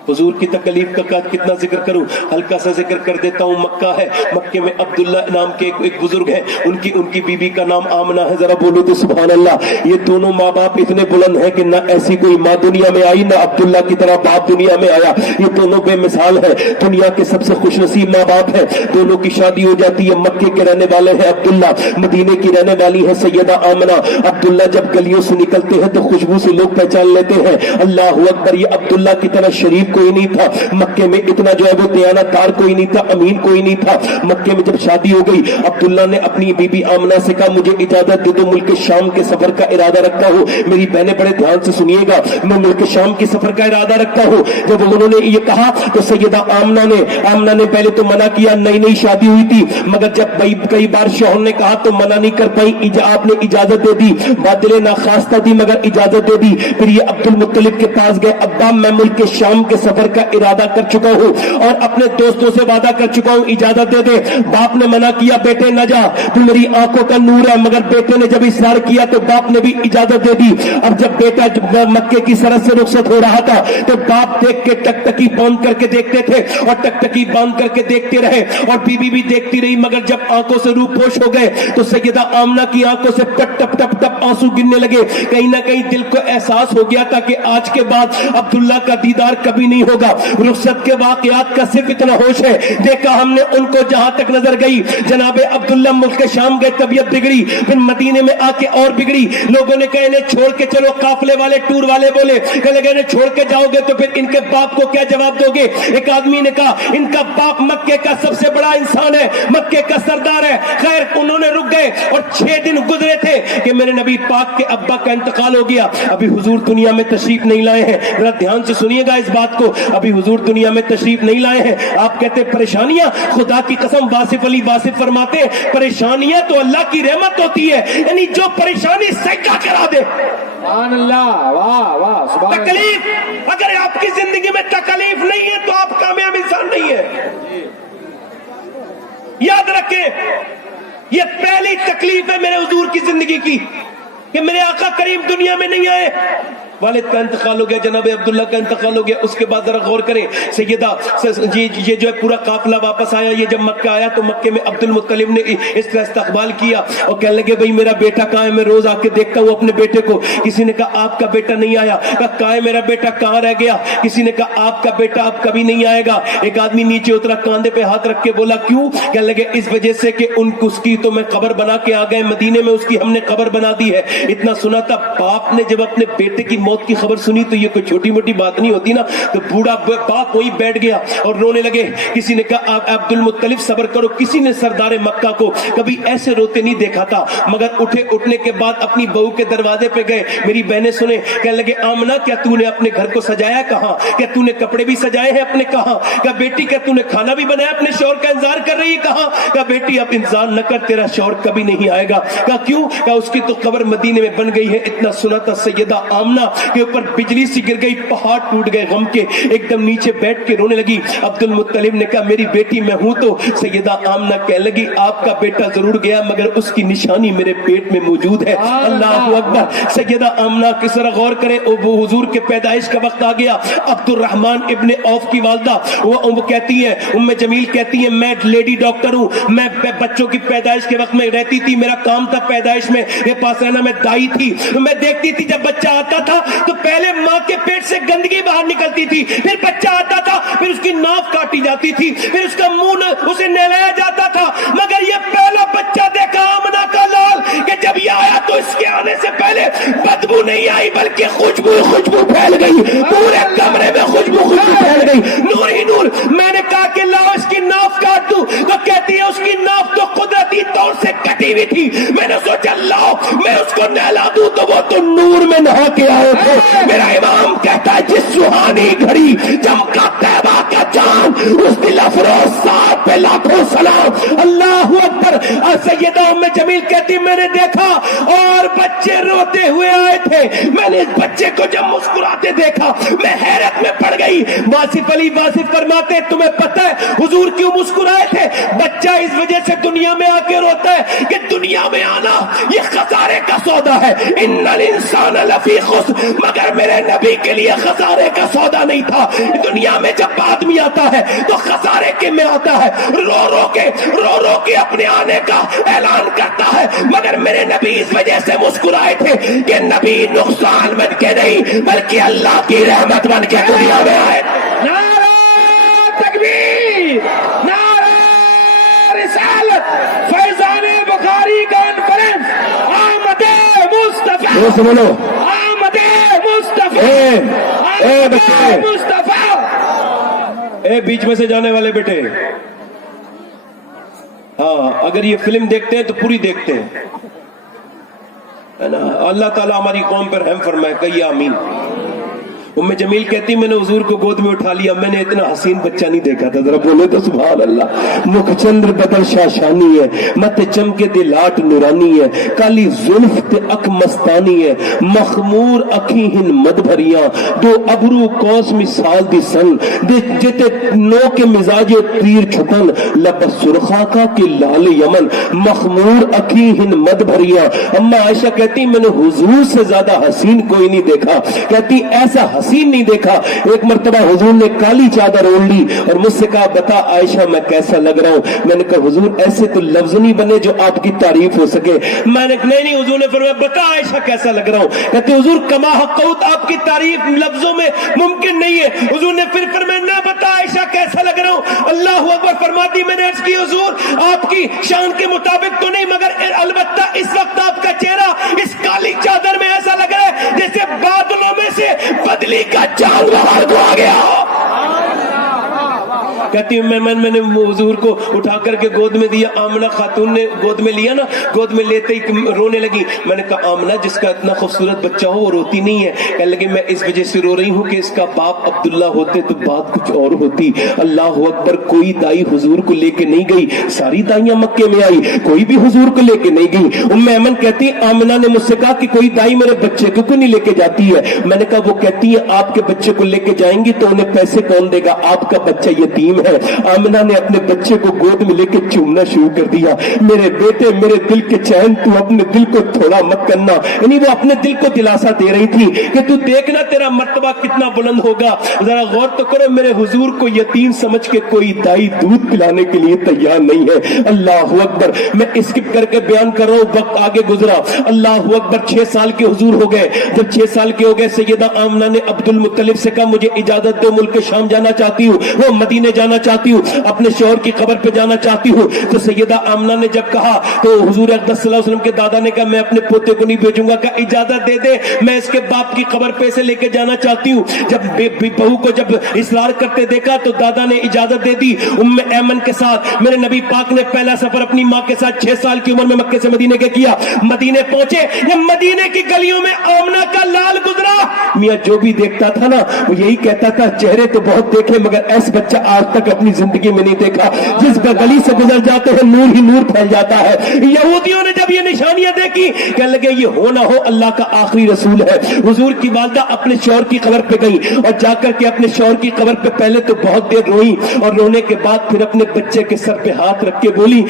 हुजूर की तकलीफ का कितना जिक्र करूं, हल्का सा जिक्र कर देता हूं। मक्का है, मक्के में अब्दुल्ला नाम के एक बुजुर्ग हैं, उनकी बीबी का नाम आमना है। जरा बोलो तो सुभान अल्लाह। ये दोनों माँ बाप इतने बुलंद हैं कि ना ऐसी कोई माँ दुनिया में आई, ना अब्दुल्ला की तरह बाप दुनिया में आया। ये दोनों बेमिसाल है, दुनिया के सबसे खुशनसीब माँ बाप है। दोनों की शादी हो जाती है, मक्के के रहने वाले हैं अब्दुल्ला, मदीने की रहने वाली है सैयदा आमना। अब्दुल्ला जब गलियों से निकलते हैं तो खुशबू से लोग पहचान लेते हैं। अल्लाह अकबर, ये अब्दुल्ला की तरह शरीफ कोई नहीं था, मक्के में इतना जो है वो दयानतदार कोई नहीं था, अमीन कोई नहीं था। मक्के में जब शादी हो गई, अब्दुल्ला ने अपनी बीबी आमना से कहा मुझे इजाजत दे दो, मुल्क शाम के सफर का इरादा रखता हूँ। मेरी बहनें बड़े ध्यान से सुनिएगा, मैं मुल्क शाम के सफर का इरादा रखता हूँ। जब उन्होंने ये कहा तो सैयदा आमना ने पहले तो मना किया, नई नई शादी हुई थी, मगर जब कई बार शौहर ने कहा तो मना नहीं कर पाई, आपने इजाजत दे दी, बादल नाखास्ता दी मगर इजाजत दे दी। फिर ये अब्दुल मुत्तलिब के पास गए, अब्बा मैं मुल्क शाम के सफर का इरादा कर चुका हूँ और अपने दोस्तों से वादा कर चुका हूँ, इजाजत दे दे। बाप ने मना किया, बेटे न जा, तू मेरी आंखों का नूर है, मगर बेटे ने जब इसरार किया तो बाप ने भी इजाजत दे दी। अब जब बेटा मक्के की सरहद से रुखसत हो रहा था तो बाप देख के टकटकी बांध करके देखते थे और टकटकी बांध करके देखते रहे और बीबी भी देखती रही, मगर जब आंखों से रूपोश हो गए तो सैयदा आमना की आंखों से टप टप टप टप आंसू गिरने लगे। कहीं ना कहीं दिल को एहसास हो गया था कि आज के बाद अब्दुल्ला का दीदार कभी नहीं होगा। रुखसत के वाकयात का सिर्फ इतना होश है, देखा हमने उनको जहां तक नजर गई, जनाबे अब्दुल्ला मुल्क शाम गए, तबीयत बिगड़ी, फिर मदीने में आके और बिगड़ी। लोगों ने कहा इन्हें छोड़ के चलो, काफले वाले टूर वाले बोले, कहने लगे छोड़ के जाओगे तो फिर इनके बाप को क्या जवाब दोगे। एक आदमी ने कहा इनका बाप मक्के का सबसे बड़ा इंसान है, मक्के का सरदार है। खैर उन्होंने रुक गए और 6 दिन गुजरे थे कि मेरे नबी पाक के अब्बा का इंतकाल हो गया। अभी हुजूर दुनिया में तशरीफ नहीं लाए हैं, जरा ध्यान से सुनिएगा इस बात को, अभी हुजूर दुनिया में तशरीफ नहीं लाए हैं। आप कहते परेशानियां, खुदा की कसम वासिफ अली वासिफ फरमाते हैं परेशानियां तो अल्लाह की रहमत होती है, यानी जो परेशानी सैका करा दे। सुभान अल्लाह, वाह वाह, सुभान अल्लाह। तकलीफ, अगर आपकी जिंदगी में तकलीफ नहीं है तो आप कामयाब इंसान नहीं है। याद रखें, ये पहली तकलीफ है मेरे हुजूर की जिंदगी की कि मेरे आका करीम दुनिया में नहीं आए, वालिद का इंतकाल हो गया, जनाब अब्दुल्ला का इंतकाल हो गया। उसके बाद जरा गौर करें, सैयदा ये जो है पूरा काफिला वापस आया, ये जब मक्का आया तो मक्के में अब्दुल मुत्तलिब ने इसका इस्तकबाल किया और कहने लगे भाई मेरा बेटा कहाँ है, मैं रोज आके देखता हूँ अपने बेटे को। किसी ने कहा आपका बेटा नहीं आया, कहा कहाँ है मेरा बेटा, कहाँ रह गया। किसी ने कहा आपका बेटा अब कभी नहीं आएगा। एक आदमी नीचे उतरा, कांधे पे हाथ रख के बोला क्यों, कहने लगे इस वजह से कि उसकी तो मैं कब्र बना के आ गए, मदीने में उसकी हमने कब्र बना दी है। इतना सुना था, बाप ने जब अपने बेटे की मौत की खबर सुनी तो ये कोई छोटी मोटी बात नहीं होती ना, तो बूढ़ा बाप वहीं बैठ गया और रोने लगे। किसी ने कहा अब्दुल मुत्तलिब सब्र करो, किसी ने सरदार मक्का को कभी ऐसे रोते नहीं देखा था। मगर उठने के बाद अपनी बहू के दरवाजे पे गए, मेरी बहनें सुने, कहने लगे आमना क्या तूने अपने घर को सजाया, कहां, क्या तूने कपड़े भी सजाए हैं अपने, कहां, क्या बेटी क्या तूने खाना भी बनाया, अपने शौहर का इंतजार कर रही है, कहां, क्या बेटी अब इंतजार न कर, तेरा शौहर कभी नहीं आएगा। कहा क्यों, क्या उसकी तो कब्र मदीने में बन गई है। इतना सुना था, सैयदा आमना के ऊपर बिजली सी गिर गई, पहाड़ टूट गए गम के, एकदम नीचे बैठ के रोने लगी। अब्दुल मुत्तलिब ने कहा मेरी बेटी मैं हूं, तो सैयदा आमना कहने लगी आपका बेटा जरूर गया मगर उसकी निशानी मेरे पेट में मौजूद है। अल्लाहु अकबर। सैयदा आमना किस तरह गौर करें, वो हुजूर के पैदाइश का वक्त आ गया। अब्दुल रहमान इब्ने औफ की वालदा वो कहती है, उम्मे जमील कहती है मैं लेडी डॉक्टर हूं, मैं बच्चों की पैदाइश के वक्त में रहती थी, मेरा काम था पैदाइश में ये पास रहना, मैं दाई थी, मैं देखती थी जब बच्चा आता था तो पहले माँ के पेट से गंदगी बाहर निकलती थी, फिर बच्चा आता था, फिर उसकी नाक काटी जाती थी, फिर उसका मुंह उसे नहलाया जाता था। मगर ये पहला बच्चा देखा आमना का लाल कि जब ये आया तो इसके आने से पहले बदबू नहीं आई बल्कि खुशबू फैल गई, पूरे कमरे में खुशबू फैल गई, नूर ही नूर। मैंने कहा कि लाओ इसकी नाक काट दूं, तो कहती है उसकी नाक तो कुदरती तौर से कटी हुई थी, मैंने सोचा लाओ मैं उसको नहला दूं, तो वो तो नूर में नहा के आए थे। मेरा इमाम कहता है जिस सुहानी घड़ी चमका तैबा का चांद, उस दिल अफरोज साथ पे लाखों सलाम। अल्लाहु अकबर। सैयदा उम्मे जमील कहती मैंने देखा और बच्चे रोते हुए आए थे, मैंने इस बच्चे को जब मुस्कुराते देखा मैं हैरत में पड़ गई। वासिफ अली वासिफ फरमाते तुम्हें पता है हुजूर क्यों मुस्कुराए थे, बच्चा इस वजह से दुनिया में आके रोता है कि दुनिया में आना ये खसारे का सौदा है, इन्नल इंसान लफी खुस्र, मगर मेरे नबी के लिए खसारे का सौदा नहीं था। दुनिया में जब आदमी आता है तो खसारे के में आता है, रो रो के अपने आने का ऐलान करता है, मगर मेरे नबी इस वजह से मुस्कुराए थे कि नबी नुकसान बन के नहीं बल्कि अल्लाह की रहमत बन के दुनिया में आए। नारा तकबीर, नारा रिसालत, फैजाने बुखारी कॉन्फ्रेंस, आमदे मुस्तफा, बोलो आमदे मुस्तफा, ए बच्चे मुस्तफा, ए बीच में से जाने वाले बेटे, हाँ अगर ये फिल्म देखते हैं तो पूरी देखते हैं, है ना। अल्लाह ताला हमारी कौम पर रहम फरमाए, कहिए आमीन। उम्मे जमील कहती मैंने हुजूर को गोद में उठा लिया, मैंने इतना हसीन बच्चा नहीं देखा था। जरा बोले तो सुभान अल्लाह। मुख चंद्र बदल शाशानी है, मत चमके दे लाट नूरानी है, काली जुल्फ ते अख मस्तानी है, मखमूर अखी हिन मद भरिया, दो अबरू कौस मिसाल दी सन, दे जेते नो के मिजाजे तीर छुटन, लब सुरखा का के लाल यमन, मखमूर अखी हिन मद भरिया। अम्मा आयशा कहती मैंने हुजूर से ज्यादा हसीन कोई नहीं देखा। कहती ऐसा हसीन नहीं देखा। एक मर्तबा हुजूर ने काली चादर ओढ़ ली और मुझसे कहा बता आयशा मैं कैसा लग रहा हूं। मैंने कहा हुजूर ऐसे तो लफ्ज नहीं बने जो आपकी तारीफ हो सके। मैंने नहीं हुजूर ने फरमाया बता आयशा कैसा लग रहा हूं। कहते हुजूर कमा हक़ौत, आपकी तारीफ लफ्जों में मुमकिन नहीं है। हुजूर ने फिर फरमाया ना बता आयशा कैसा लग रहा हूं। अल्लाह अकबर फरमाती मैंने अर्ज की हुजूर आपकी शान के मुताबिक तो नहीं, मगर अलबत्ता इस वक्त आपका चेहरा इस काली चादर में ऐसा लग रहा है जैसे बादलों में से बदली का चांद बाहर को आ गया। कहती हूँ मैंने हुजूर को उठा करके गोद में दिया। आमना खातून ने गोद में लिया ना, गोद में लेते ही रोने लगी। मैंने कहा आमना जिसका इतना खूबसूरत बच्चा हो वो रोती नहीं है। कहने लगी मैं इस वजह से रो रही हूँ कि इसका बाप अब्दुल्ला होते तो बात कुछ और होती। अल्लाह अकबर। कोई दाई हुजूर को लेके नहीं गई, सारी दाइयां मक्के में आई, कोई भी हुजूर को लेके नहीं गई। उम्मे ऐमन कहती आमना ने मुझसे कहा कि कोई दाई मेरे बच्चे को क्यों नहीं लेके जाती है। मैंने कहा वो कहती है आपके बच्चे को लेके जाएंगी तो उन्हें पैसे कौन देगा, आपका बच्चा यतीम है। आमिना ने अपने बच्चे को गोद में लेकर चूमना शुरू कर दिया। मेरे बेटे मेरे दिल के चैन, तू अपने दिल को थोड़ा मत करना। यानी वो अपने दिल को दिलासा दे रही थी कि तू देखना तेरा मर्तबा कितना बुलंद होगा। जरा गौर तो करो, मेरे हुजूर को यतीम समझ के कोई दाई दूध पिलाने के लिए तैयार नहीं है। अल्लाह अकबर। मैं स्किप करके बयान कर रहा हूँ, वक्त आगे गुजरा। अल्लाह अकबर। 6 साल के हुजूर हो गए। जब 6 साल के हो गए सैयदा आमना ने अब्दुल मुत्तलिब से कहा मुझे इजाजत दो, मुल्क शाम जाना चाहती हूँ, वो मदीने जाना चाहती हूँ, अपने शौहर की कब्र पे जाना चाहती हूँ। तो सैयदा आमना ने जब कहा तो हुजूर अक़दस सल्लल्लाहु अलैहि वसल्लम के दादा ने कहा मैं अपने पोते को नहीं भेजूंगा। कहा इजाजत दे दे, मैं इसके बाप की कब्र पे से लेके जाना चाहती हूँ। जब बहू को जब इसरार करते देखा तो दादा ने इजाजत दे दी। उम्मे ऐमन के साथ मेरे नबी पाक ने पहला सफर अपनी माँ के साथ 6 साल की उम्र में मक्के से मदीने के किया। मदीने पहुंचे, जब मदीने की गलियों में आमना का लाल गुजरा, मियां जो भी देखता था ना वो यही कहता था चेहरे तो बहुत देखे मगर ऐसा बच्चा आज तक अपनी जिंदगी में नहीं देखा। जिस गली से गुजर जाते हैं नूर ही नूर फैल जाता है। यहूदियों ने जब ये निशानियां देखी कहने लगे ये हो ना हो अल्लाह का आखिरी रसूल है। हुजूर की वालिदा अपने शौहर की कब्र पे गई और जाकर के अपने शौहर की कब्र पे पहले तो बहुत देर रोई और रोने के बाद फिर अपने बच्चे के सर पे हाथ रख के बोली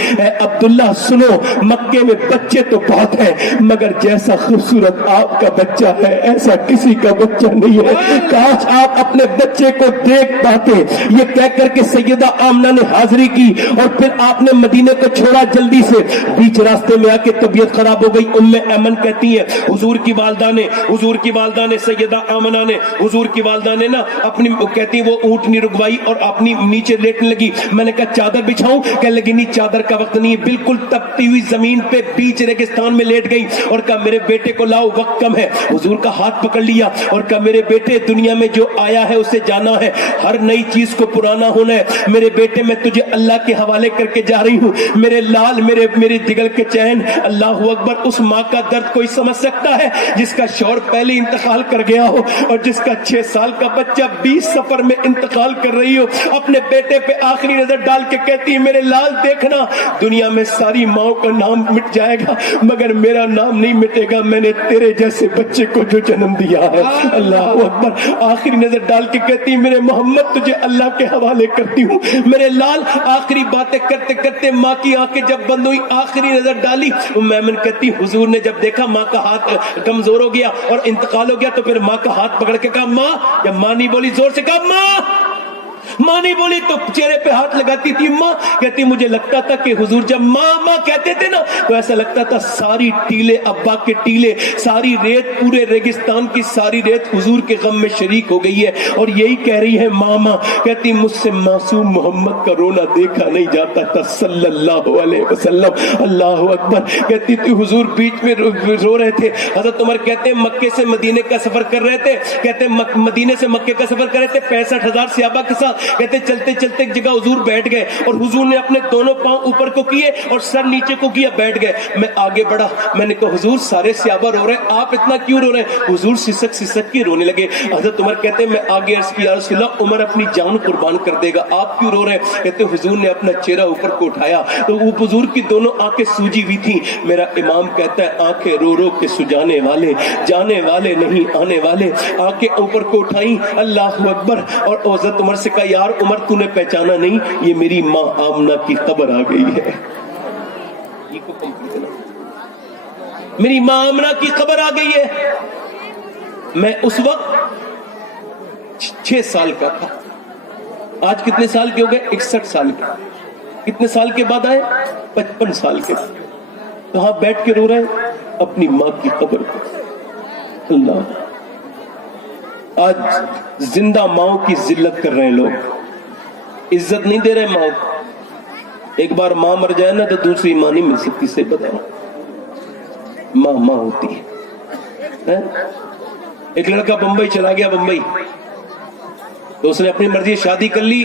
अब्दुल्ला सुनो, मक्के में बच्चे तो बहुत हैं मगर जैसा खूबसूरत आपका बच्चा है ऐसा किसी का बच्चा नहीं है। काश आप अपने बच्चे को देख पाते। ये कह करके सैयदा आमना ने हाजिरी की और फिर आपने मदीने को छोड़ा जल्दी से। बीच रास्ते में आके तबीयत खराब हो गई। उम्मे ऐमन कहती है हुजूर की वालिदा ने सैयदा आमना ने हुजूर की वालिदा ने ना अपनी कहती वो ऊंटनी रुकवाई और अपनी नीचे लेटने लगी। मैंने कहा चादर बिछाऊं, कहने लगी नहीं चादर का वक्त नहीं है। बिल्कुल तपती हुई जमीन पे बीच रेगिस्तान में लेट गई और कहा मेरे बेटे को लाओ, वक्त कम है। हुजूर का हाथ पकड़ लिया और कहा मेरे बेटे दुनिया में जो आया है उसे जाना है, हर नई चीज को पुराना होना है। मेरे बेटे मैं तुझे अल्लाह के हवाले करके जा रही हूँ। मेरे लाल मेरे दिगल के चैन। अल्लाह अकबर। उस माँ का दर्द कोई समझ सकता है जिसका शौहर पहले इंतकाल कर गया हो और जिसका 6 साल का बच्चा 20 सफर में इंतकाल कर रही हो। अपने बेटे पे आखिरी नजर डाल के कहती है मेरे लाल देखना, दुनिया में सारी माओ का नाम मिट जाएगा मगर मेरा नाम नहीं मिटेगा, मैंने तेरे जैसे बच्चे को जो जन्म दिया है। अल्लाह अकबर। आखिरी नजर डाल के कहती मेरे मोहम्मद तुझे अल्लाह के हवाले करती हूँ। मेरे लाल आखिरी बातें करते करते माँ की आंखें जब बंद हुई, आखिरी नजर डाली, मैमन कहती हुजूर ने जब देखा माँ का हाथ कमजोर हो गया और इंतकाल हो गया तो फिर माँ का हाथ पकड़ के कहा माँ। जब माँ नहीं बोली जोर से कहा माँ नहीं बोली तो चेहरे पे हाथ लगाती थी माँ। कहती मुझे लगता था कि हुजूर जब माँ कहते थे ना तो ऐसा लगता था सारी टीले अब्बा के टीले, सारी रेत, पूरे रेगिस्तान की सारी रेत हुजूर के गम में शरीक हो गई है और यही कह रही है माँ। कहती मुझसे मासूम मोहम्मद का रोना देखा नहीं जाता था सल्लल्लाहु अलैहि वसल्लम। अल्लाह अकबर। कहती थी हुजूर बीच में रो रहे थे। हजरत उमर कहते मक्के से मदीने का सफर कर रहे थे, कहते मदीने से मक्के का सफर कर रहे थे 65,000 सहाबा के साथ। कहते चलते चलते एक जगह हुजूर बैठ गए और हुजूर ने अपने दोनों पांव ऊपर को किए और सर नीचे को किया, बैठ गए। मैं आगे बढ़ा, मैंने कहा हुजूर सारे सहाबा रो रहे हैं, आप इतना क्यों रो रहे हैं? हुजूर सिसक सिसक के रोने लगे। हजरत उमर कहते हैं मैं आगे अर्ज किया, या रसूल अल्लाह, उमर अपनी जान कुर्बान कर देगा, आप क्यों रो रहे हैं? कहते हुजूर ने अपना चेहरा ऊपर को उठाया तो वो हुजूर की दोनों आंखें सूजी हुई थी। मेरा इमाम कहता है आंखें रो रो के सुजाने वाले, जाने वाले नहीं आने वाले। आंखें ऊपर को उठाई, अल्लाह अकबर। और हजरत उमर से कहा यार उमर तूने पहचाना नहीं, ये मेरी माँ आमना की कब्र आ गई है। मेरी माँ आमना की कब्र आ गई है। मैं उस वक्त 6 साल का था। आज कितने साल के हो गए? 61 साल के। कितने साल के बाद आए? 55 साल के। कहां बैठ के रो रहे हैं? अपनी मां की कब्र पर। अल्लाह, आज जिंदा माओ की जिल्लत कर रहे हैं लोग, इज्जत नहीं दे रहे माओ को। एक बार मां मर जाए ना तो दूसरी मां नहीं मिल सकती। से बताओ, मां मां होती है? एक लड़का बंबई चला गया, बंबई तो उसने अपनी मर्जी शादी कर ली,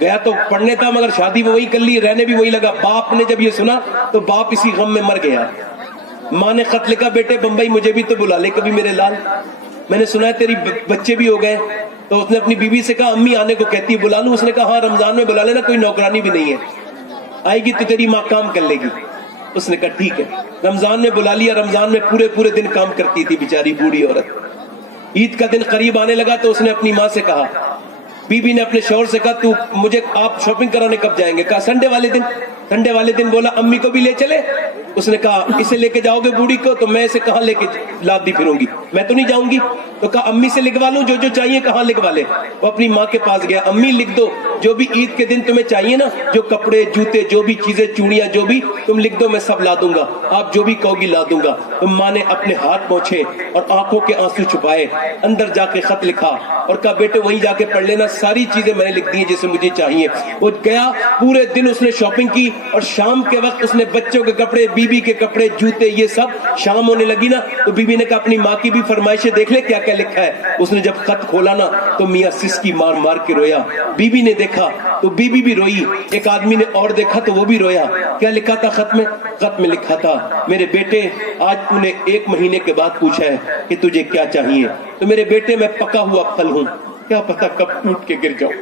गया तो पढ़ने था मगर शादी वही कर ली, रहने भी वही लगा। बाप ने जब ये सुना तो बाप इसी गम में मर गया। माँ ने खत लिखा, बेटे बंबई मुझे भी तो बुला ले कभी मेरे लाल, मैंने सुना है तेरी बच्चे भी हो गए। तो उसने अपनी बीवी से कहा अम्मी आने को कहती है, बुला लूं? उसने कहा हाँ रमजान में बुला लेना, कोई नौकरानी भी नहीं है, आएगी तो तेरी माँ काम कर लेगी। उसने कहा ठीक है। रमजान में बुला लिया। रमजान में पूरे पूरे दिन काम करती थी बेचारी बूढ़ी औरत। ईद का दिन करीब आने लगा तो उसने अपनी माँ से कहा, बीबी ने अपने शौहर से कहा तू मुझे आप शॉपिंग कराने कब जाएंगे? कहा संडे वाले दिन। संडे वाले दिन बोला अम्मी को भी ले चले? उसने कहा इसे लेके जाओगे बूढ़ी को तो मैं इसे कहाँ लेके लादी फिरूंगी, मैं तो नहीं जाऊंगी। तो कहा अम्मी से लिखवा लूं जो जो चाहिए, कहाँ लिखवा ले? वो अपनी माँ के पास गया, अम्मी लिख दो जो भी ईद के दिन तुम्हें चाहिए ना, जो कपड़े जूते जो भी चीजें चूड़ियां जो भी तुम लिख दो, मैं सब ला दूंगा, आप जो भी कहोगी ला दूंगा। तो माँ ने अपने हाथ पोंछे और आंखों के आंसू छुपाए, अंदर जाके खत लिखा और कहा बेटे वहीं जाके पढ़ लेना, सारी चीजें मैंने लिख दी हैं जैसे मुझे चाहिए। वो गया, पूरे दिन उसने शॉपिंग की और शाम के वक्त उसने बच्चों के कपड़े, बीबी के कपड़े, जूते, ये सब शाम होने लगी ना तो बीबी ने कहा अपनी माँ की भी फरमाइशें देख ले क्या क्या लिखा है। उसने जब खत खोला ना तो मियाँ सिसकी मार मार के रोया। बीबी ने देखा तो बीबी भी रोई, एक आदमी ने और देखा तो वो भी रोया। क्या लिखा था खत में? खत में लिखा था मेरे बेटे आज तूने 1 महीने के बाद पूछा है कि तुझे क्या चाहिए, तो मेरे बेटे मैं पका हुआ फल हूं, क्या पता कब टूट के गिर जाऊं,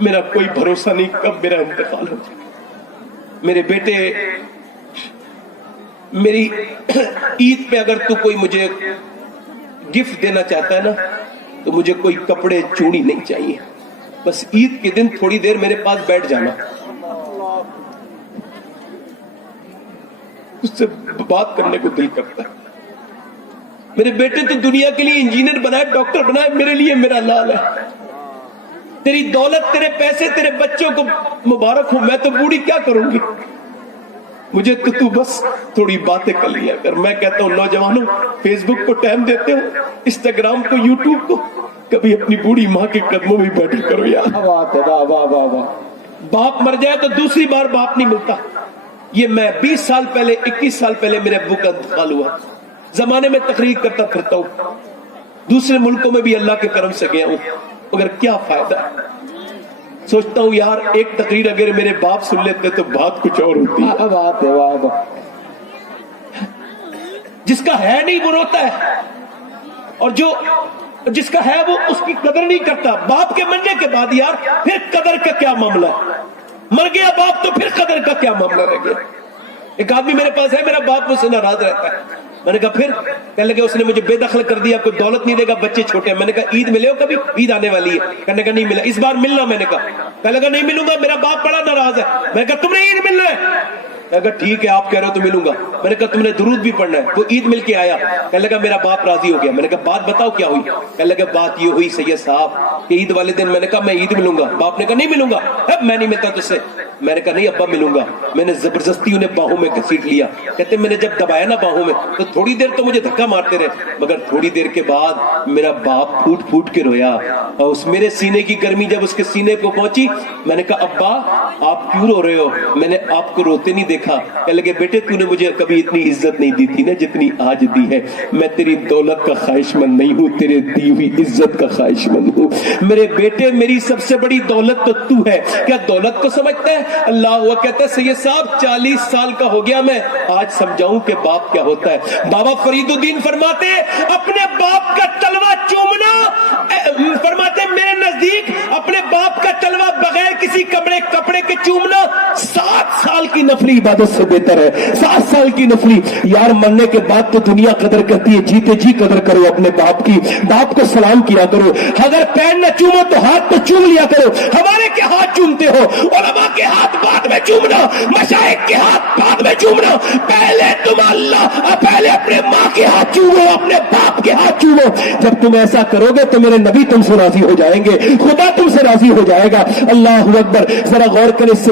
मेरा कोई भरोसा नहीं कब मेरा इंतकाल हो। मेरे बेटे मेरी ईद पे अगर तू कोई मुझे गिफ्ट देना चाहता है ना तो मुझे कोई कपड़े चूड़ी नहीं चाहिए, बस ईद के दिन थोड़ी देर मेरे पास बैठ जाना, उससे बात करने को दिल करता है। मेरे बेटे तो दुनिया के लिए इंजीनियर बनाए, डॉक्टर बनाए, मेरे लिए मेरा लाल है। तेरी दौलत, तेरे पैसे, तेरे बच्चों को मुबारक हो, मैं तो बूढ़ी क्या करूंगी, मुझे तो तू बस थोड़ी बातें कर लिया कर। मैं कहता हूं नौजवानों, फेसबुक को टाइम देते हो, इंस्टाग्राम को, यूट्यूब को, कभी अपनी बूढ़ी माँ के कदमों में बैठा करो यार। बाप मर जाए तो दूसरी बार बाप नहीं मिलता। ये मैं 20 साल पहले, 21 साल पहले मेरे अब्बू का इंतकाल हुआ, जमाने में तकरीर करता फिरता हूँ, दूसरे मुल्कों में भी अल्लाह के करम से गया हूँ, मगर क्या फायदा। सोचता हूँ यार एक तकरीर अगर मेरे बाप सुन लेते तो बात कुछ और होती। बात है वाह। जिसका है नहीं वो रोता है, और जो जिसका है वो उसकी कदर नहीं करता। बाप के मरने के बाद यार फिर कदर का क्या मामला है, मर गया बाप तो फिर कदर का क्या मामला रह गया। एक आदमी मेरे पास है, मेरा बाप मुझसे नाराज रहता है। मैंने कहा फिर? कहने लगे उसने मुझे बेदखल कर दिया, कोई दौलत नहीं देगा, बच्चे छोटे हैं। मैंने कहा ईद मिले हो कभी? ईद आने वाली है। कहने का नहीं मिला, इस बार मिलना। मैंने कहा, कहने लगा नहीं मिलूंगा, मेरा बाप बड़ा नाराज है। मैंने कहा तुमने ईद मिलना है? कहने लगा ठीक है आप कह रहे हो तो मिलूंगा। मैंने कहा तुमने दुरूद भी पढ़ना है। वो ईद मिल के आया, कहने लगा मेरा बाप राजी हो गया। मैंने कहा बात बताओ क्या हुई? कहने लगा बात ये हुई सैयद साहब कि ईद वाले दिन, मैंने कहा मैं ईद मिलूंगा। बाप ने कहा नहीं मिलूंगा, अब मैं नहीं मिलता तुझसे। میں نے کہا نہیں ابا ملوں گا. میں نے زبردستی انہیں باہوں میں گھسیٹ لیا. کہتے میں نے جب دبایا نا باہوں میں تو تھوڑی دیر تو مجھے دھکا مارتے رہے, مگر تھوڑی دیر کے بعد میرا باپ پھوٹ پھوٹ کے رویا. اور اس میرے سینے کی گرمی جب اس کے سینے کو پہنچی, میں نے کہا ابا آپ کیوں رو رہے ہو؟ میں نے آپ کو روتے نہیں دیکھا. کہنے لگے بیٹے تو نے مجھے کبھی اتنی عزت نہیں دی تھی نا جتنی آج دی ہے. میں تیری دولت کا خواہش مند نہیں ہوں, تیرے دی ہوئی عزت کا خواہش مند ہوں. میرے بیٹے میری سب سے بڑی دولت تو ہے. کیا دولت کو سمجھتا ہے؟ اللہ ہوا کہتا ہے سید صاحب 40 سال کا ہو گیا میں, آج سمجھاؤں کہ باپ کیا ہوتا ہے. بابا فرید الدین فرماتے اپنے باپ کا تلوا چومنا, فرماتے میرے نزدیک اپنے باپ کا تلوا بغیر کسی کپڑے کے چومنا 7 سال کی نفلی عبادت سے بہتر ہے. 7 سال کی نفلی. یار مرنے کے بعد تو دنیا قدر کرتی ہے, جیتے جی قدر کرو اپنے باپ کی. باپ کو سلام کیا کرو, اگر پیر نہ چومو تو ہاتھ تو چوم لیا کرو. ہمارے کے ہاتھ چومتے ہو, علماء کے ہاتھ بعد میں چومنا, مشائخ کے ہاتھ بعد میں چومنا. پہلے تم اللہ, پہلے اپنے ماں کے ہاتھ چومو, اپنے باپ کے ہاتھ چومو. جب تم ایسا کرو گے تو میرے نبی تم سے راضی ہو جائیں گے, خدا تم سے راضی ہو جائے گا. اللہ اکبر. ذرا غور کرے.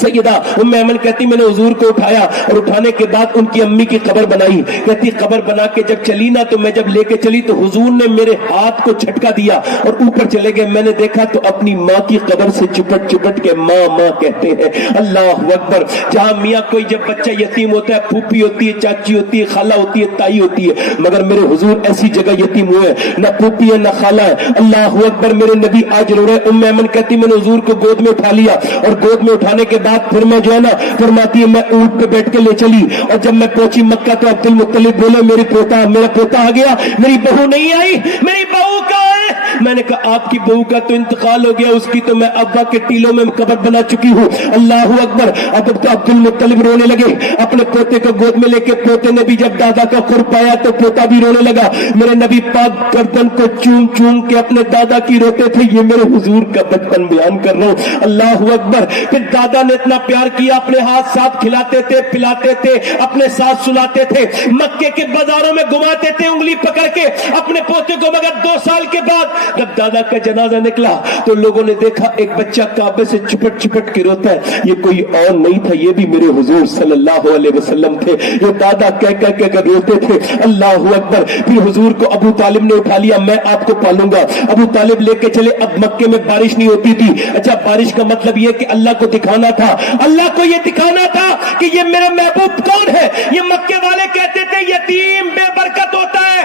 سیدہ ام ایمن کہتی میں نے حضور کو اٹھایا اور اٹھانے کے بعد ان کی امی کی قبر بنائی. کہتی قبر بنا کے جب چلی نا تو میں جب لے کے چلی تو حضور نے میرے ہاتھ کو جھٹکا دیا اور اوپر چلے گئے. میں نے دیکھا تو اپنی ماں کی قبر سے چپٹ کے ماں ماں کہتے ہیں. اللہ اکبر. جہاں میاں کوئی جب بچہ یتیم ہوتا ہے, پھوپھی ہوتی ہے, چاچی ہوتی ہے, خالہ ہوتی ہے, تائی ہوتی ہے, مگر میرے حضور ایسی جگہ یتیم ہوئے, نہ پھوپھی ہے نہ خالہ ہے. اللہ اکبر. میرے نبی آج رو رہے. ام ایمن کہتی میں نے حضور کو گود میں اٹھا لیا اور گود میں اٹھانے کے بعد پھر میں جو ہے نا فرماتی ہے میں اونٹ پہ بیٹھ کے لے چلی, اور جب میں پہنچی مکہ تو عبد المطلب بولے میرا پوتا آ گیا, میری بہو نہیں آئی, میری بہو کہاں ہے؟ میں نے کہا آپ کی بہو کا تو انتقال ہو گیا, اس کی تو میں ابا کے ٹیلوں میں قبر بنا چکی ہوں. اللہ اکبر. اب تو عبد المطلب رونے لگے اپنے پوتے کو گود میں لے کے. پوتے نے بھی جب دادا کا قرب پایا تو پوتا بھی رونے لگا. میرے نبی پاک گردن کو چوم چوم کے اپنے دادا کی روتے تھے. یہ میرے حضور کا بچپن بیان کر رہا ہوں. اللہ اکبر. پھر دادا نے اتنا پیار کیا, اپنے ہاتھ ساتھ کھلاتے تھے, پلاتے تھے, اپنے ساتھ سلاتے تھے, مکے کے بازاروں میں گھماتے تھے انگلی پکڑ کے اپنے پوتے کو. مگر 2 سال کے بعد جب دادا کا جنازہ نکلا تو لوگوں نے دیکھا ایک بچہ کعبے سے چپٹ کے روتا ہے. یہ کوئی اور نہیں تھا, یہ بھی میرے حضور صلی اللہ علیہ وسلم تھے. یہ دادا کہہ کر روتے تھے. اللہ اکبر. پھر حضور کو ابو طالب نے اٹھا لیا, میں آپ کو پالوں گا. ابو طالب لے کے چلے. اب مکے میں بارش نہیں ہوتی تھی. اچھا بارش کا مطلب یہ کہ اللہ کو دکھانا تھا, اللہ کو یہ دکھانا تھا کہ یہ میرا محبوب کون ہے. یہ مکے والے کہتے تھے یتیم بے برکت ہوتا ہے,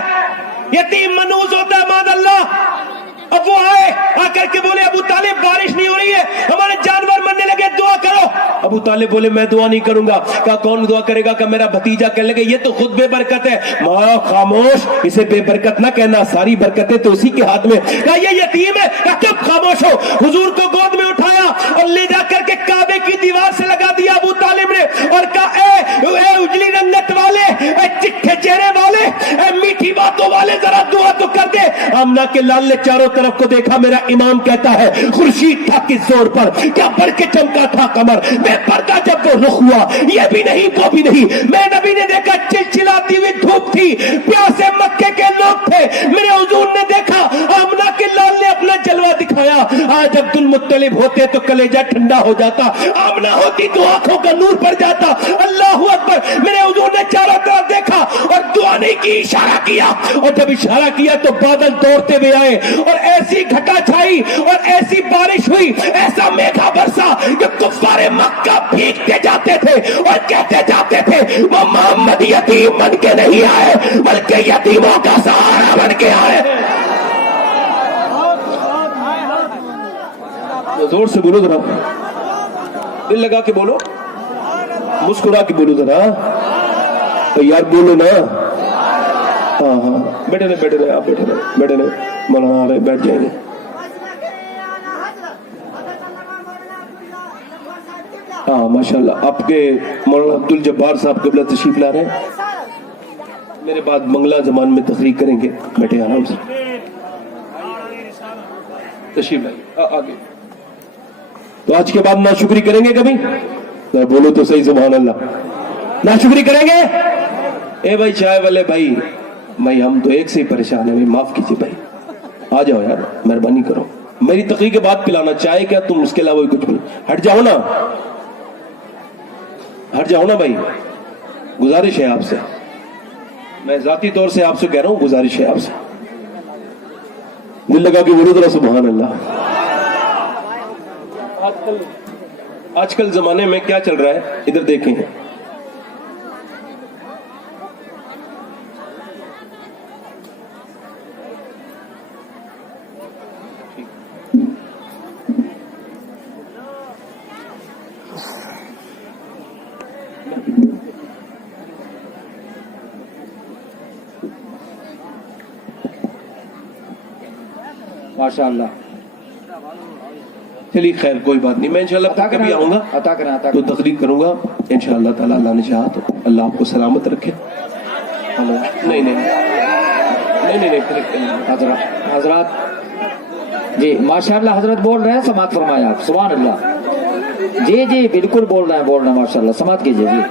یتیم منوز ہوتا ہے, معاذ اللہ. اب وہ آئے, آ کر کے بولے ابو طالب بارش نہیں ہو رہی ہے, ہمارے جانور مرنے لگے, دعا کرو. ابو طالب بولے میں دعا نہیں کروں گا. کہا کون دعا کرے گا؟ کہ میرا بھتیجا. کہنے لگے یہ تو خود بے برکت ہے. ماں خاموش, اسے بے برکت نہ کہنا, ساری برکتیں تو اسی کے ہاتھ میں. کہا یہ یتیم ہے. کہا چپ خاموش ہو. حضور کو گود میں اٹھایا اور لے جا کر کے کعبے کی دیوار سے لگا دیا ابو طالب نے, اور کہا اے اجلی رنگت والے, اے چٹھے چہرے والے, اے میٹھی باتوں والے, ذرا دعا تو کر دے. آمنہ کے لال نے چاروں طرف کو دیکھا. میرا امام کہتا ہے خورشید تھا کس زور پر, کیا بڑھ کے چمکا تھا قمر, بے پردہ جب وہ رخ ہوا, یہ بھی نہیں وہ بھی نہیں. میں نبی نے دیکھا چلچلاتی ہوئی دھوپ تھی, پیاسے مکے کے لوگ تھے. میرے حضور نے دیکھا, آمنہ کے لال نے اپنا جلوہ دکھایا. آج عبد المطلب ہوتے تو کلیجہ ٹھنڈا ہو جاتا, آمنہ ہوتی تو آنکھوں کا نور پڑ جاتا. اللہ اکبر. میرے حضور نے چاروں طرف دیکھا اور دعا نہیں کی, اشارہ کیا, اور جب اشارہ کیا تو بادل دوڑتے ہوئے آئے اور ایسی گھٹا چھائی اور ایسی بارش ہوئی, ایسا میگھا برسا کہ کفار مکہ بھیگتے جاتے تھے اور کہتے جاتے تھے وہ محمد یتیم بن کے نہیں آئے بلکہ یتیموں کا سہارا بن کے آئے. زور سے بولو ذرا, دل لگا کے بولو, مسکرا کے بولو ذرا یار, بولو نا. ہاں بیٹھے رہے آپ, بیٹھے رہے مولانا آ رہے, بیٹھ جائیں گے. ہاں ماشاءاللہ. آپ کے مولانا عبد الجبار صاحب قبلہ تشریف لا رہے ہیں, میرے بعد منگلہ زمان میں تقریر کریں گے. بیٹھے آرام سے, تشریف لائیے آگے. تو آج کے بعد ناشکری کریں گے کبھی؟ بولو تو صحیح سبحان اللہ. ناشکری کریں گے؟ اے بھائی چائے والے بھائی, ہم تو ایک سے ہی پریشان ہیں, معاف کیجیے بھائی, آ جاؤ یار, مہربانی کرو. میری تقریر کے بعد پلانا چائے کیا تم اس کے علاوہ کچھ بھی ہٹ جاؤ نا بھائی گزارش ہے آپ سے میں ذاتی طور سے آپ سے کہہ رہا ہوں گزارش ہے آپ سے دل لگا کہ بولو ذرا سبحان اللہ آج کل زمانے میں کیا چل رہا ہے ادھر دیکھیں ماشاء اللہ چلیے خیر کوئی بات نہیں میں انشاءاللہ کبھی آؤں گا عطا کریں تو تقریر کروں گا انشاءاللہ تعالی اللہ نے چاہا تو اللہ آپ کو سلامت رکھے نہیں حضرات جی ماشاء اللہ حضرت بول رہے ہیں سماعت فرمائیں آپ سبحان اللہ جی جی بالکل بول رہے ہیں ماشاء اللہ سماعت کیجیے جی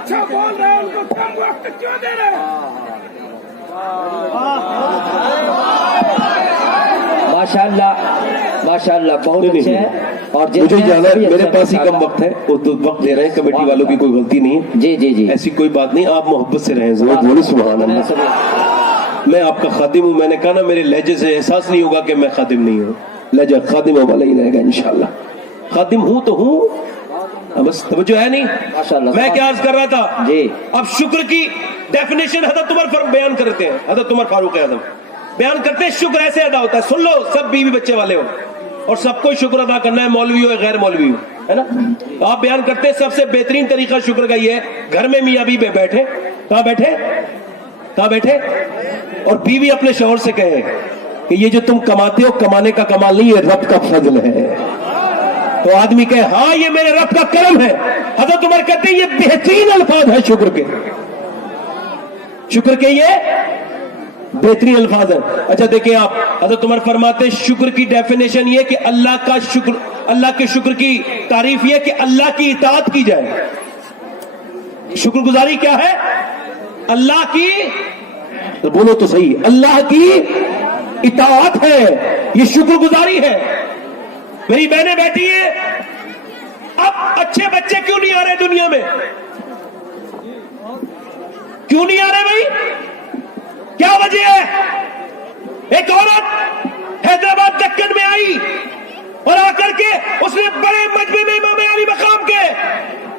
ماشاء اللہ بہت اچھے ہیں اور مجھے جانا ہے میرے پاس ہی کم وقت ہے وہ تو وقت دے رہے ہیں کمیٹی والوں کی کوئی غلطی نہیں ہے جی ایسی کوئی بات نہیں آپ محبت سے رہیں ضرور بولو سبحان اللہ میں آپ کا خادم ہوں میں نے کہا نا میرے لہجے سے احساس نہیں ہوگا کہ میں خادم نہیں ہوں لہجہ خادم والا ہی رہے گا انشاءاللہ خادم ہوں تو ہوں بس توجہ ہے نہیں میں کیا عرض کر رہا تھا جی اب شکر کی ڈیفینیشن حضرت عمر بیان کرتے ہیں حضرت عمر فاروق اعظم بیان کرتے ہیں شکر ایسے ادا ہوتا ہے سن لو سب بیوی بچے والے ہو اور سب کو شکر ادا کرنا ہے مولوی ہو غیر مولوی ہو ہے نا آپ بیان کرتے ہیں سب سے بہترین طریقہ شکر کا یہ ہے گھر میں میاں بیوی بیٹھے کہاں بیٹھے اور بیوی اپنے شوہر سے کہے کہ یہ جو تم کماتے ہو کمانے کا کمال نہیں ہے رب کا فضل ہے تو آدمی کہے ہاں یہ میرے رب کا کرم ہے حضرت عمر کہتے ہیں یہ بہترین الفاظ ہے شکر کے یہ بہترین الفاظ ہیں اچھا دیکھیں آپ حضرت عمر فرماتے شکر کی ڈیفینیشن یہ کہ اللہ کے شکر کی تعریف یہ کہ اللہ کی اطاعت کی جائے شکر گزاری کیا ہے اللہ کی بولو تو صحیح اللہ کی اطاعت ہے یہ شکر گزاری ہے میری بہنیں بیٹھی ہیں اب اچھے بچے کیوں نہیں آ رہے دنیا میں کیوں نہیں آ رہے بھائی کیا وجہ ہے ایک عورت حیدرآباد دکن میں آئی اور آ کر کے اس نے بڑے مجمع میں امام علی مقام کے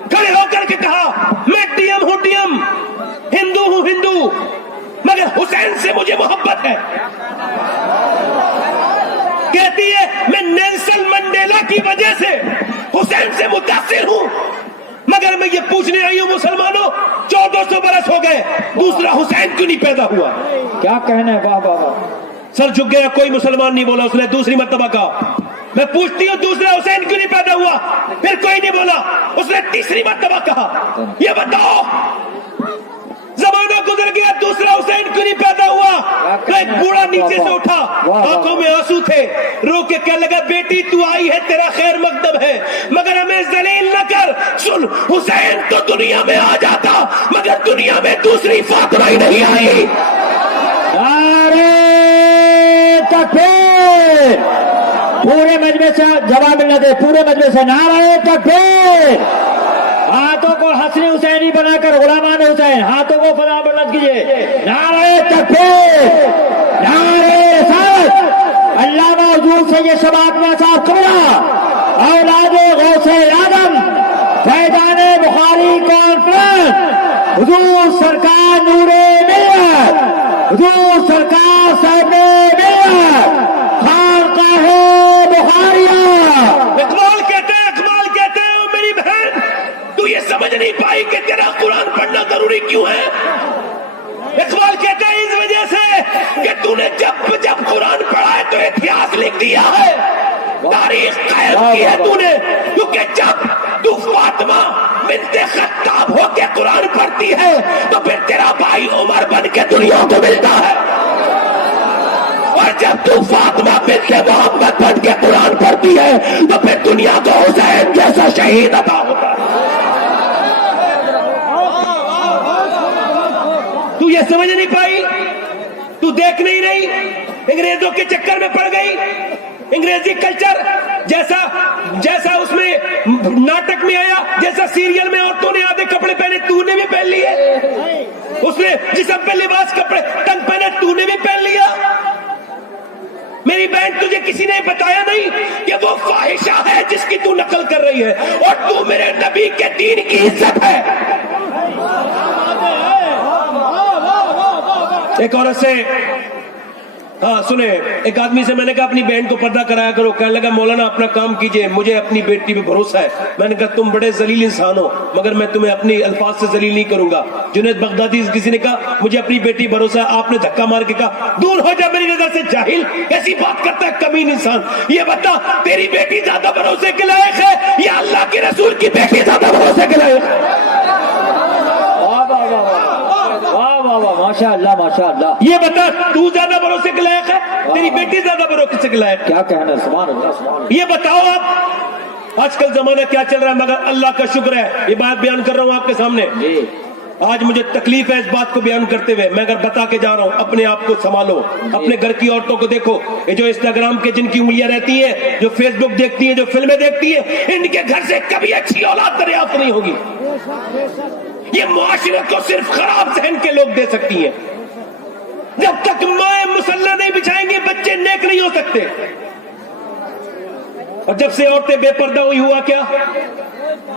کھڑے ہو کر کے کہا میں ڈی ایم ہوں ہندو مگر حسین سے مجھے محبت ہے کہتی ہے میں نیلسن منڈیلا کی وجہ سے حسین سے متاثر ہوں مگر میں یہ پوچھنے آئی ہوں مسلمانوں 1400 برس ہو گئے دوسرا حسین کیوں نہیں پیدا ہوا کیا کہنا ہے واہ واہ سر جھک گیا کوئی مسلمان نہیں بولا اس نے دوسری مرتبہ کہا میں پوچھتی ہوں دوسرا حسین کیوں نہیں پیدا ہوا پھر کوئی نہیں بولا اس نے تیسری مرتبہ کہا یہ بتاؤ زمانہ گزر گیا دوسرا حسین کیوں نہیں پیدا ہوا ایک بوڑھا نیچے سے اٹھا آنکھوں میں آنسو تھے رو کے کہنے لگا بیٹی تو آئی ہے تیرا خیر مقدم ہے مگر ہمیں ذلیل نہ کر سن حسین تو دنیا میں آ جاتا مگر دنیا میں دوسری فاطمہ ہی نہیں آئی تکبیر پورے مجمع سے جواب ملنا دے پورے مجمع سے نعرہ تکبیر ہاتھوں کو حسنی حسینی بنا کر غلامان حسین ہاتھوں کو فضا بلند کیجئے نعرہ تکبیر نعرہ رسالت علامہ حضور سید شباب صاحب قبلہ اولاد غوث اعظم فیضان بخاری کانفرنس حضور سرکار نور ملت حضور سرکار صاحب ملت خانقاہ بخاریہ اقبال کہتے ہیں میری بہن تو یہ سمجھ نہیں پائی کہ تیرا قرآن پڑھنا ضروری کیوں ہے اقبال کہتے ہیں اس وجہ سے کہ تو نے جب قرآن پڑھا ہے تو اتہاس لکھ دیا ہے تاریخ قائم کی ہے تو نے کیونکہ جب تو فاطمہ بنت خطاب ہو کے قرآن پڑھتی ہے تو پھر تیرا بھائی عمر بن کے دنیا کو ملتا ہے اور جب تو فاطمہ بنت محمد بن کے قرآن پڑھتی ہے تو پھر دنیا کو حسین جیسا شہید عطا ہوتا ہے تو یہ سمجھ نہیں پائی تو دیکھ نہیں رہی انگریزوں کے چکر میں پڑ گئی انگریزی کلچر جیسا جیسا اس میں ناٹک میں آیا, جیسا سیریل میں عورتوں نے آدھے کپڑے پہنے تو نے بھی پہن لیے, اس نے جسم پہ لباس کپڑے تنگ پہنے تو نے بھی پہن لیا. میری بہن تجھے کسی نے بتایا نہیں کہ وہ فاحشہ ہے جس کی تو نقل کر رہی ہے, اور تو میرے نبی کے دین کی عزت ہے. ایک عورت سے ہاں سنیں, ایک آدمی سے میں نے کہا اپنی بہن کو پردہ کرایا کرو. کہنے لگا مولانا اپنا کام کیجئے, مجھے اپنی بیٹی پہ بھروسہ ہے. میں نے کہا تم بڑے ذلیل انسان ہو, مگر میں تمہیں اپنی الفاظ سے ذلیل نہیں کروں گا. جنید بغدادی کسی نے کہا مجھے اپنی بیٹی بھروسہ ہے, آپ نے دھکا مار کے کہا دور ہو جا میری نظر سے جاہل, کیسی بات کرتا ہے کمین انسان. یہ بتا تیری بیٹی زیادہ بھروسے کے لائق ہے یا اللہ کے رسول کی بیٹی زیادہ بھروسے کے لائق ہے؟ ماشاء اللہ ماشاء اللہ. یہ بتا تو زیادہ بھروسے کے لائق ہے, تیری بیٹی زیادہ بھروسے کے لائق ہے؟ کیا کہنا, سبحان اللہ سبحان اللہ. یہ بتاؤ آپ آج کل زمانہ کیا چل رہا ہے, مگر اللہ کا شکر ہے یہ بات بیان کر رہا ہوں آپ کے سامنے. آج مجھے تکلیف ہے اس بات کو بیان کرتے ہوئے, میں اگر بتا کے جا رہا ہوں اپنے آپ کو سنبھالو. اپنے گھر کی عورتوں کو دیکھو, یہ جو انسٹاگرام کے جن کی انگلیاں رہتی ہیں, جو فیس بک دیکھتی ہیں, جو فلمیں دیکھتی ہیں, ان کے گھر سے کبھی اچھی اولاد دریافت نہیں ہوگی. یہ معاشرت کو صرف خراب ذہن کے لوگ دے سکتی ہیں. جب تک مائیں مسلح نہیں بچھائیں گی بچے نیک نہیں ہو سکتے. اور جب سے عورتیں بے پردہ ہوئی ہوا کیا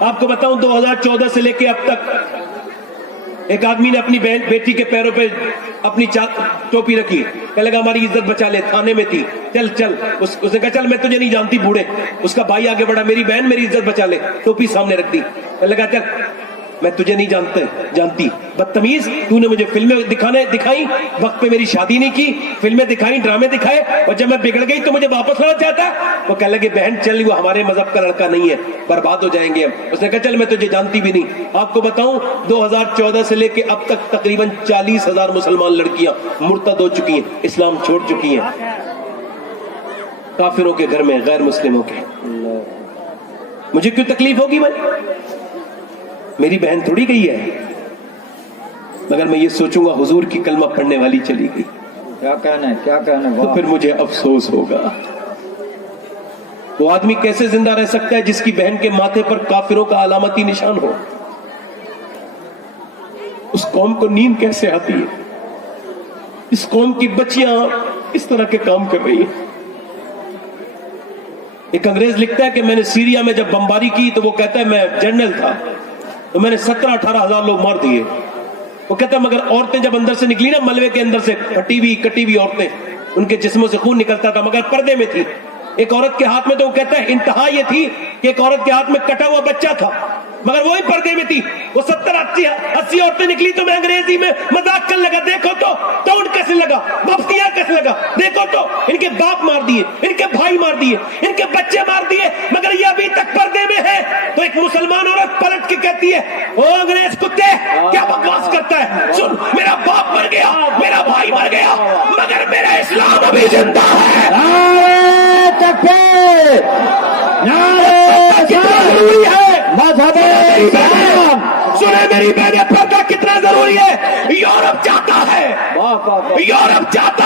آپ کو بتاؤں, 2014 سے لے کے اب تک ایک آدمی نے اپنی بیٹی کے پیروں پہ اپنی ٹوپی رکھی, کہنے لگا ہماری عزت بچا لے, تھانے میں تھی, چل اس نے کہا چل میں تجھے نہیں جانتی بوڑھے. اس کا بھائی آگے بڑھا, میری بہن میری عزت بچا لے, ٹوپی سامنے رکھ دی, کہنے لگا چل میں تجھے نہیں جانتی بدتمیز, تو نے مجھے فلمیں دکھائی, وقت پہ میری شادی نہیں کی, فلمیں دکھائی, ڈرامے دکھائے, اور جب میں بگڑ گئی تو مجھے واپس لانا چاہتا ہے. وہ کہنے لگے بہن چل, وہ ہمارے مذہب کا لڑکا نہیں ہے, برباد ہو جائیں گے ہم. اس نے کہا چل میں تجھے جانتی بھی نہیں. آپ کو بتاؤں 2014 سے لے کے اب تک تقریباً 40,000 مسلمان لڑکیاں مرتد ہو چکی ہیں, اسلام چھوڑ چکی ہیں, کافروں کے گھر میں, غیر مسلموں کے. مجھے کیوں تکلیف ہوگی بھائی, میری بہن تھوڑی گئی ہے, مگر میں یہ سوچوں گا حضور کی کلمہ پڑھنے والی چلی گئی, کیا کہنا ہے, کیا کہنا ہے, تو پھر مجھے افسوس ہوگا. وہ آدمی کیسے زندہ رہ سکتا ہے جس کی بہن کے ماتھے پر کافروں کا علامتی نشان ہو؟ اس قوم کو نیند کیسے آتی ہے؟ اس قوم کی بچیاں اس طرح کے کام کر رہی ہیں. ایک انگریز لکھتا ہے کہ میں نے سیریا میں جب بمباری کی تو وہ کہتا ہے میں جنرل تھا تو میں نے 17-18 ہزار لوگ مار دیے. وہ کہتا ہے مگر عورتیں جب اندر سے نکلی نا, ملبے کے اندر سے کٹی ہوئی عورتیں, ان کے جسموں سے خون نکلتا تھا مگر پردے میں تھی. ایک عورت کے ہاتھ میں تو وہ کہتا ہے انتہا یہ تھی کہ ایک عورت کے ہاتھ میں کٹا ہوا بچہ تھا مگر وہی پردے میں تھی. وہ 70-80 عورتیں نکلی تو میں انگریزی میں مذاق کرنے لگا, دیکھو تو ٹونٹ کیسے لگا, مفتیاں کیسے لگا, دیکھو تو ان کے باپ مار دیے, ان کے بھائی مار دیے, ان کے بچے مار دیے, مگر یہ ابھی تک پردے میں ہے. تو ایک مسلمان عورت پلٹ کے کہتی ہے او انگریز کتے کیا بکواس کرتا ہے, سن میرا باپ مر گیا, میرا بھائی مر گیا, مگر میرا اسلام ابھی زندہ ہے. ضروری ہے مذہب اسلام. سنے میری بہنیں, پردہ کتنا ضروری ہے. یورپ چاہتا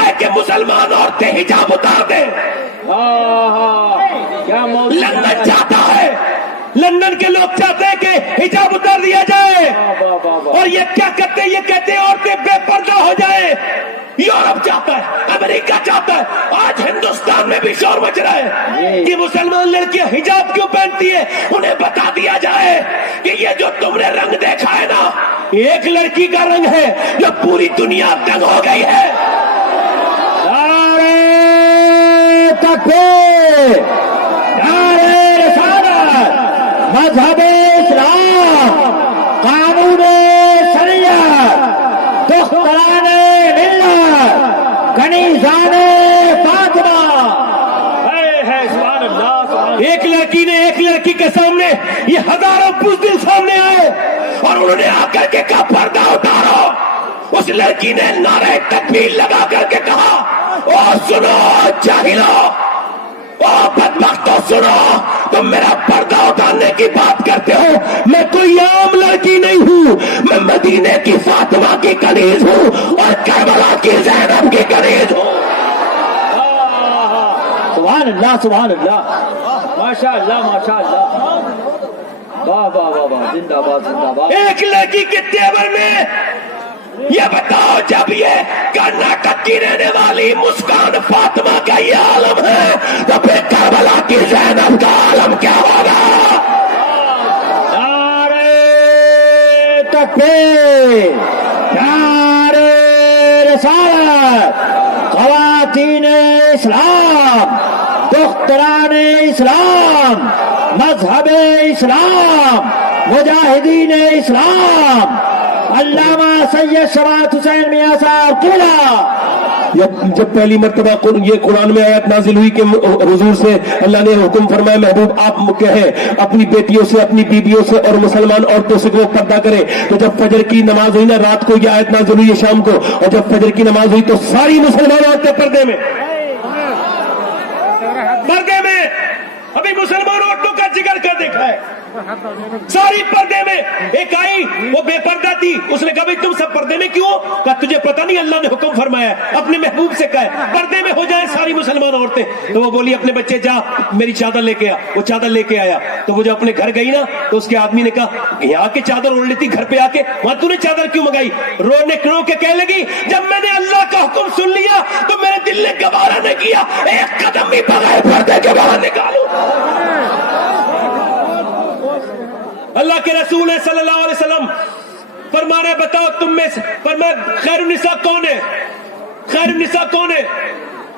ہے کہ مسلمان عورتیں حجاب اتار دیں. لندن چاہتا ہے, لندن کے لوگ چاہتے ہیں کہ حجاب اتار دیا جائے, اور یہ کیا کرتے ہیں, یہ کہتے ہیں عورتیں بے پردہ ہو جائیں. یورپ چاہتا ہے, امریکہ چاہتا ہے, آج ہندوستان میں بھی شور مچ رہا ہے کہ مسلمان لڑکیاں حجاب کیوں پہنتی ہیں. انہیں بتا دیا جائے کہ یہ جو تم نے رنگ دیکھا ہے نا, ایک لڑکی کا رنگ ہے جو پوری دنیا دنگ ہو گئی ہے. نعرہ تکبیر, نعرہ رسالت, مذہب اسلام, قانون شریعت, دختران ملت, کنیزان فاطمہ. ایک لڑکی نے ایک لڑکی کے سامنے, یہ ہزاروں بزدل سامنے آئے اور انہوں نے آ کر کے کہا پردہ اتارو. اس لڑکی نے نعرہ تکبیر لگا کر کے کہا او سنو جاہلو, او بدبختو سنو, تم میرا پردہ اتارنے کی بات کرتے ہو, میں کوئی عام لڑکی نہیں ہوں, میں مدینے کی فاطمہ کی کنیز ہوں اور کربلا کی زینب کی کنیز ہوں. سبحان सुभान अल्लाह, माशा अल्लाह, माशा अल्लाह, वाह वाह वाह वाह, जिंदाबाद जिंदाबाद। एक लड़की के तेवर में ये बताओ, जब ये कर्नाटक की रहने वाली मुस्कान फातिमा का ये आलम है, तो फिर करबला की ज़ैनब का आलम क्या होगा? नारे तकबीर, नारे रिसालत, ख़वातीन इस्लाम, दुख्तरान इस्लाम, मजहब इस्लाम, मुजाहिदीन इस्लाम, अल्लामा सैयद शवात हुसैन मियां साहब किला। जब पहली मर्तबा ये कुरान में आयत नाजिल हुई कि हुजूर से अल्लाह ने हुक्म फरमाया, महबूब आप कहें अपनी बेटियों से, अपनी बीबियों से और मुसलमान औरतों से वो पर्दा करें, तो जब फजर की नमाज हुई ना, रात को ये आयत नाजिल हुई है शाम को, और जब फजर की नमाज हुई तो सारी मुसलमान औरतें पर्दे में, पर्दे में। अभी मुसलमान औरतों का जिक्र कर देखा है, सारी पर्दे में। एक आई वो बेपर्दा थी, उसने कहा भाई तुम सब पर्दे में क्यों? कहा तुझे पता नहीं अल्लाह ने हुक्म फरमाया, अपने महबूब से कहा पर्दे में हो जाए सारी मुसलमान औरतें। तो वो बोली अपने बच्चे जा मेरी चादर लेके आ। वो चादर लेके आया, तो वो जो अपने घर गई ना, तो उसके आदमी ने कहा यहाँ के चादर ओढ़ लेती, घर पे आके वहां तूने चादर क्यों मंगाई? रोने रो के कहने लगी, जब मैंने अल्लाह का हुक्म सुन लिया तो मेरे दिल ने गवारा नहीं किया एक कदम भी बगैर पर्दे के बाहर निकालू। अल्लाह के रसूल है सल्लल्लाहु अलैहि वसल्लम फरमा रहे, बताओ तुम में से, फरमाया खैरुन निसा कौन है? खैरुन निसा कौन है?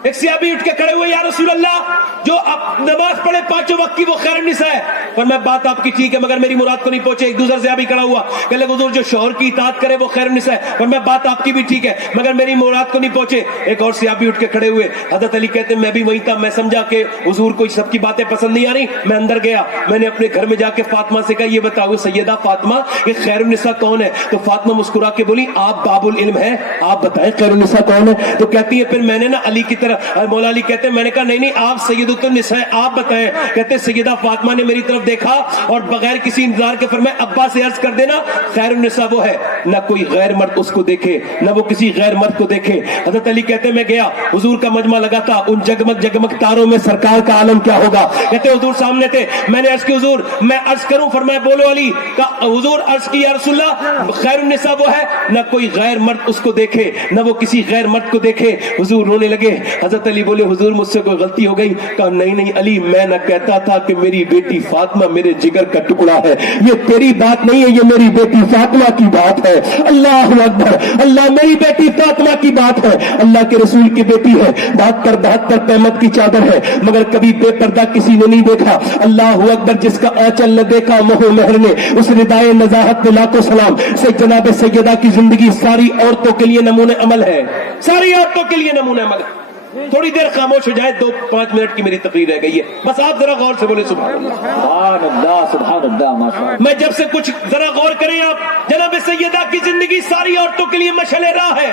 एक सहाबी उठ के खड़े हुए, या रसूल अल्लाह, जो अब नमाज पढ़े पांचों वक्त की वो खैरुन निसा है। पर मैं बात आपकी ठीक है मगर मेरी मुराद को नहीं पहुंचे। एक दूसरा सहाबी खड़ा हुआ, कह लगे हुजूर जो शौहर की इताअत करे वो खैरुन निसा है। पर मैं बात आपकी भी ठीक है मगर मेरी मुराद को नहीं पहुंचे। एक और सहाबी उठ के खड़े हुए, हजरत अली कहते मैं भी वहीं था, मैं समझा कि हुजूर को सबकी बातें पसंद नहीं आ रही, मैं अंदर गया, मैंने अपने घर में जाके फातिमा से कहा ये बताओ सैयदा फातिमा ये खैरुन निसा कौन है? तो फातिमा मुस्कुरा के बोली आप बाबुल इल्म है, आप बताएं खैरुन निसा कौन है? तो कहती है फिर मैंने ना अली की तरह, मौला अली कहते हैं मैंने कहा नहीं नहीं आप सैयदुतुन निसा है, आप बताएं। कहते सैयदा फातिमा ने मेरी तरफ देखा और बगैर किसी इंतजार के फरमाया अब्बा से अर्ज कर देना खैरुन निसा वो है, ना कोई गैर मर्द उसको देखे, ना वो किसी गैर मर्द को देखे। हजरत अली कहते मैं गया, हुजूर का मजमा लगा था, उन जगमग जगमग तारों में सरकार का आलम क्या होगा? कहते हुजूर सामने थे, मैंने अर्ज की हुजूर मैं अर्ज करूं? फरमाया बोलो अली। का हुजूर अर्ज की या रसूलल्लाह खैरुन निसा वो है, ना कोई गैर मर्द उसको देखे, ना वो किसी गैर मर्द को देखे। हुजूर रोने लगे। हजरत अली बोले हुजूर मुझसे कोई गलती हो गई? कहा नहीं नहीं अली, मैं न कहता था कि मेरी बेटी फातिमा मेरे जिगर का टुकड़ा है, ये तेरी बात नहीं है, ये मेरी बेटी फातिमा की बात है। अल्लाह अकबर, अल्लाह मेरी बेटी फातिमा की बात है, अल्लाह के रसूल की बेटी है, 72 तहमत की चादर है मगर कभी बेपर्दा किसी ने नहीं देखा। अल्लाह अकबर, जिसका आंचल न देखा मोह मेहर ने, उस रिदाए नजाहत पे लाखों सलाम। से जनाब सैयदा की जिंदगी सारी औरतों के लिए नमूने अमल है, सारी औरतों के लिए नमूने अमल है। थोड़ी देर खामोश हो जाए, 2-5 मिनट की मेरी तकरीर रह गई है, बस आप जरा गौर से बोले सुभान अल्लाह, सुभान अल्लाह, माशा। मैं जब से कुछ जरा गौर करें आप, जनाब सैयदा की जिंदगी सारी औरतों के लिए मशअल राह है।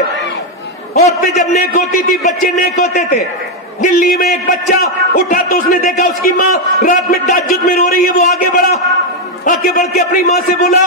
औरतें जब नेक होती थी बच्चे नेक होते थे। दिल्ली में एक बच्चा उठा तो उसने देखा उसकी माँ रात में तहज्जुद में रो रही है, वो आगे बढ़ा, आगे बढ़ के अपनी माँ से बोला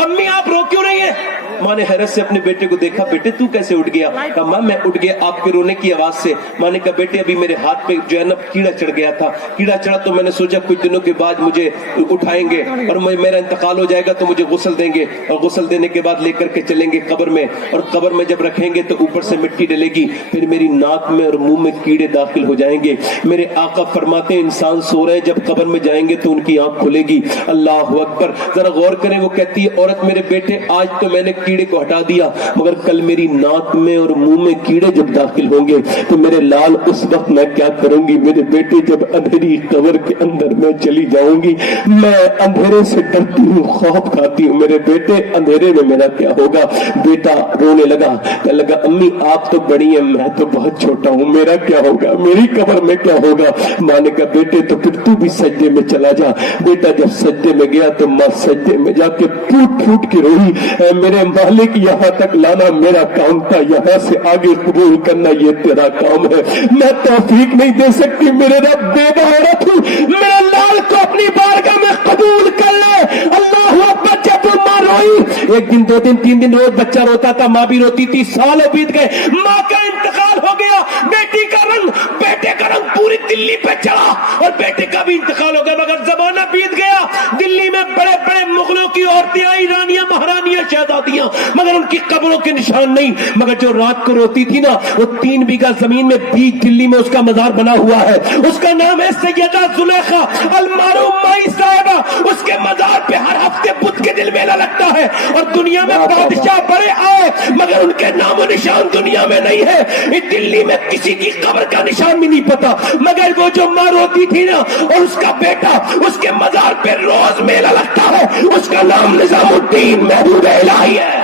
अम्मी आप रो क्यों रही है? माँ ने हैरत से अपने बेटे को देखा, बेटे तू कैसे उठ गया? कहा माँ मैं उठ गया आपके रोने की आवाज से। माँ ने कहा बेटे अभी मेरे हाथ पे जो है ना कीड़ा चढ़ गया था, कीड़ा चढ़ा तो मैंने सोचा कुछ दिनों के बाद मुझे उठाएंगे और मेरा इंतकाल हो जाएगा तो मुझे गुस्ल देंगे और गुस्ल देने के बाद लेकर के चलेंगे कब्र में, और कब्र में जब रखेंगे तो ऊपर से मिट्टी डलेगी, फिर मेरी नाक में और मुंह में कीड़े दाखिल हो जाएंगे। मेरे आका फरमाते इंसान सो रहे हैं, जब कब्र में जाएंगे तो उनकी आंख खुलेगी। अल्लाह अकबर, जरा गौर करें, वो कहती है औरत मेरे बेटे आज तो मैंने कीड़े को हटा दिया मगर कल मेरी नाक में और मुंह में कीड़े जब दाखिल होंगे तो मेरे लाल उस वक्त मैं क्या करूंगी? मेरे बेटे जब अंधेरी कब्र के अंदर मैं चली जाऊंगी, मैं अंधेरे से डरती हूँ, खौफ खाती हूँ, मेरे बेटे अंधेरे में मेरा क्या होगा? बेटा रोने लगा, कहने लगा अम्मी आप तो बड़ी है, मैं तो बहुत छोटा हूँ, मेरा क्या होगा? मेरी कब्र में क्या होगा? माँ ने कहा बेटे तो फिर तू भी सज्जे में चला जा। बेटा जब सज्जे में गया तो माँ सज्जे में जाके फूट फूट के रोई, मेरे मालिक यहाँ तक लाना मेरा काम था, यहाँ से आगे कबूल करना ये तेरा काम है, मैं तौफीक नहीं दे सकती। मेरे रब बेबा औरत हूँ, मेरे लाल को अपनी बारगाह में कबूल कर ले। अल्लाह अकबर, जब माँ रोई, 1 दिन 2 दिन 3 दिन रोज बच्चा रोता था, माँ भी रोती थी, सालों बीत गए, माँ का इंतकाल हो गया, बेटी का रंग बेटे کا رنگ پوری دلی پہ چڑھا اور بیٹے کا بھی انتقال ہو گیا، مگر زمانہ بیت گیا، دلی میں بڑے بڑے مغلوں کی عورتیں آئی، رانیاں، مہارانیاں، شہزادیاں، مگر ان کی قبروں کے نشان نہیں۔ مگر جو رات کو روتی تھی نا، وہ 3 بیگھہ زمین میں بیچ دلی میں اس کا مزار بنا ہوا ہے، اس کا نام ہے سیدہ زلیخا المعروف مائی صاحبہ۔ اس کے مزار پہ ہر ہفتے بدھ کے دل میلہ لگتا ہے، اور دنیا میں بادشاہ بڑے آئے مگر ان کے نام و نشان دنیا میں نہیں ہے۔ اس دلی میں کسی کی قبر کا نشان بھی نہیں پتا، مگر وہ جو ماں روتی تھی نا اور اس کا بیٹا، اس کے مزار پہ روز میلہ لگتا ہے، اس کا نام نظام الدین محبوب الہی ہے۔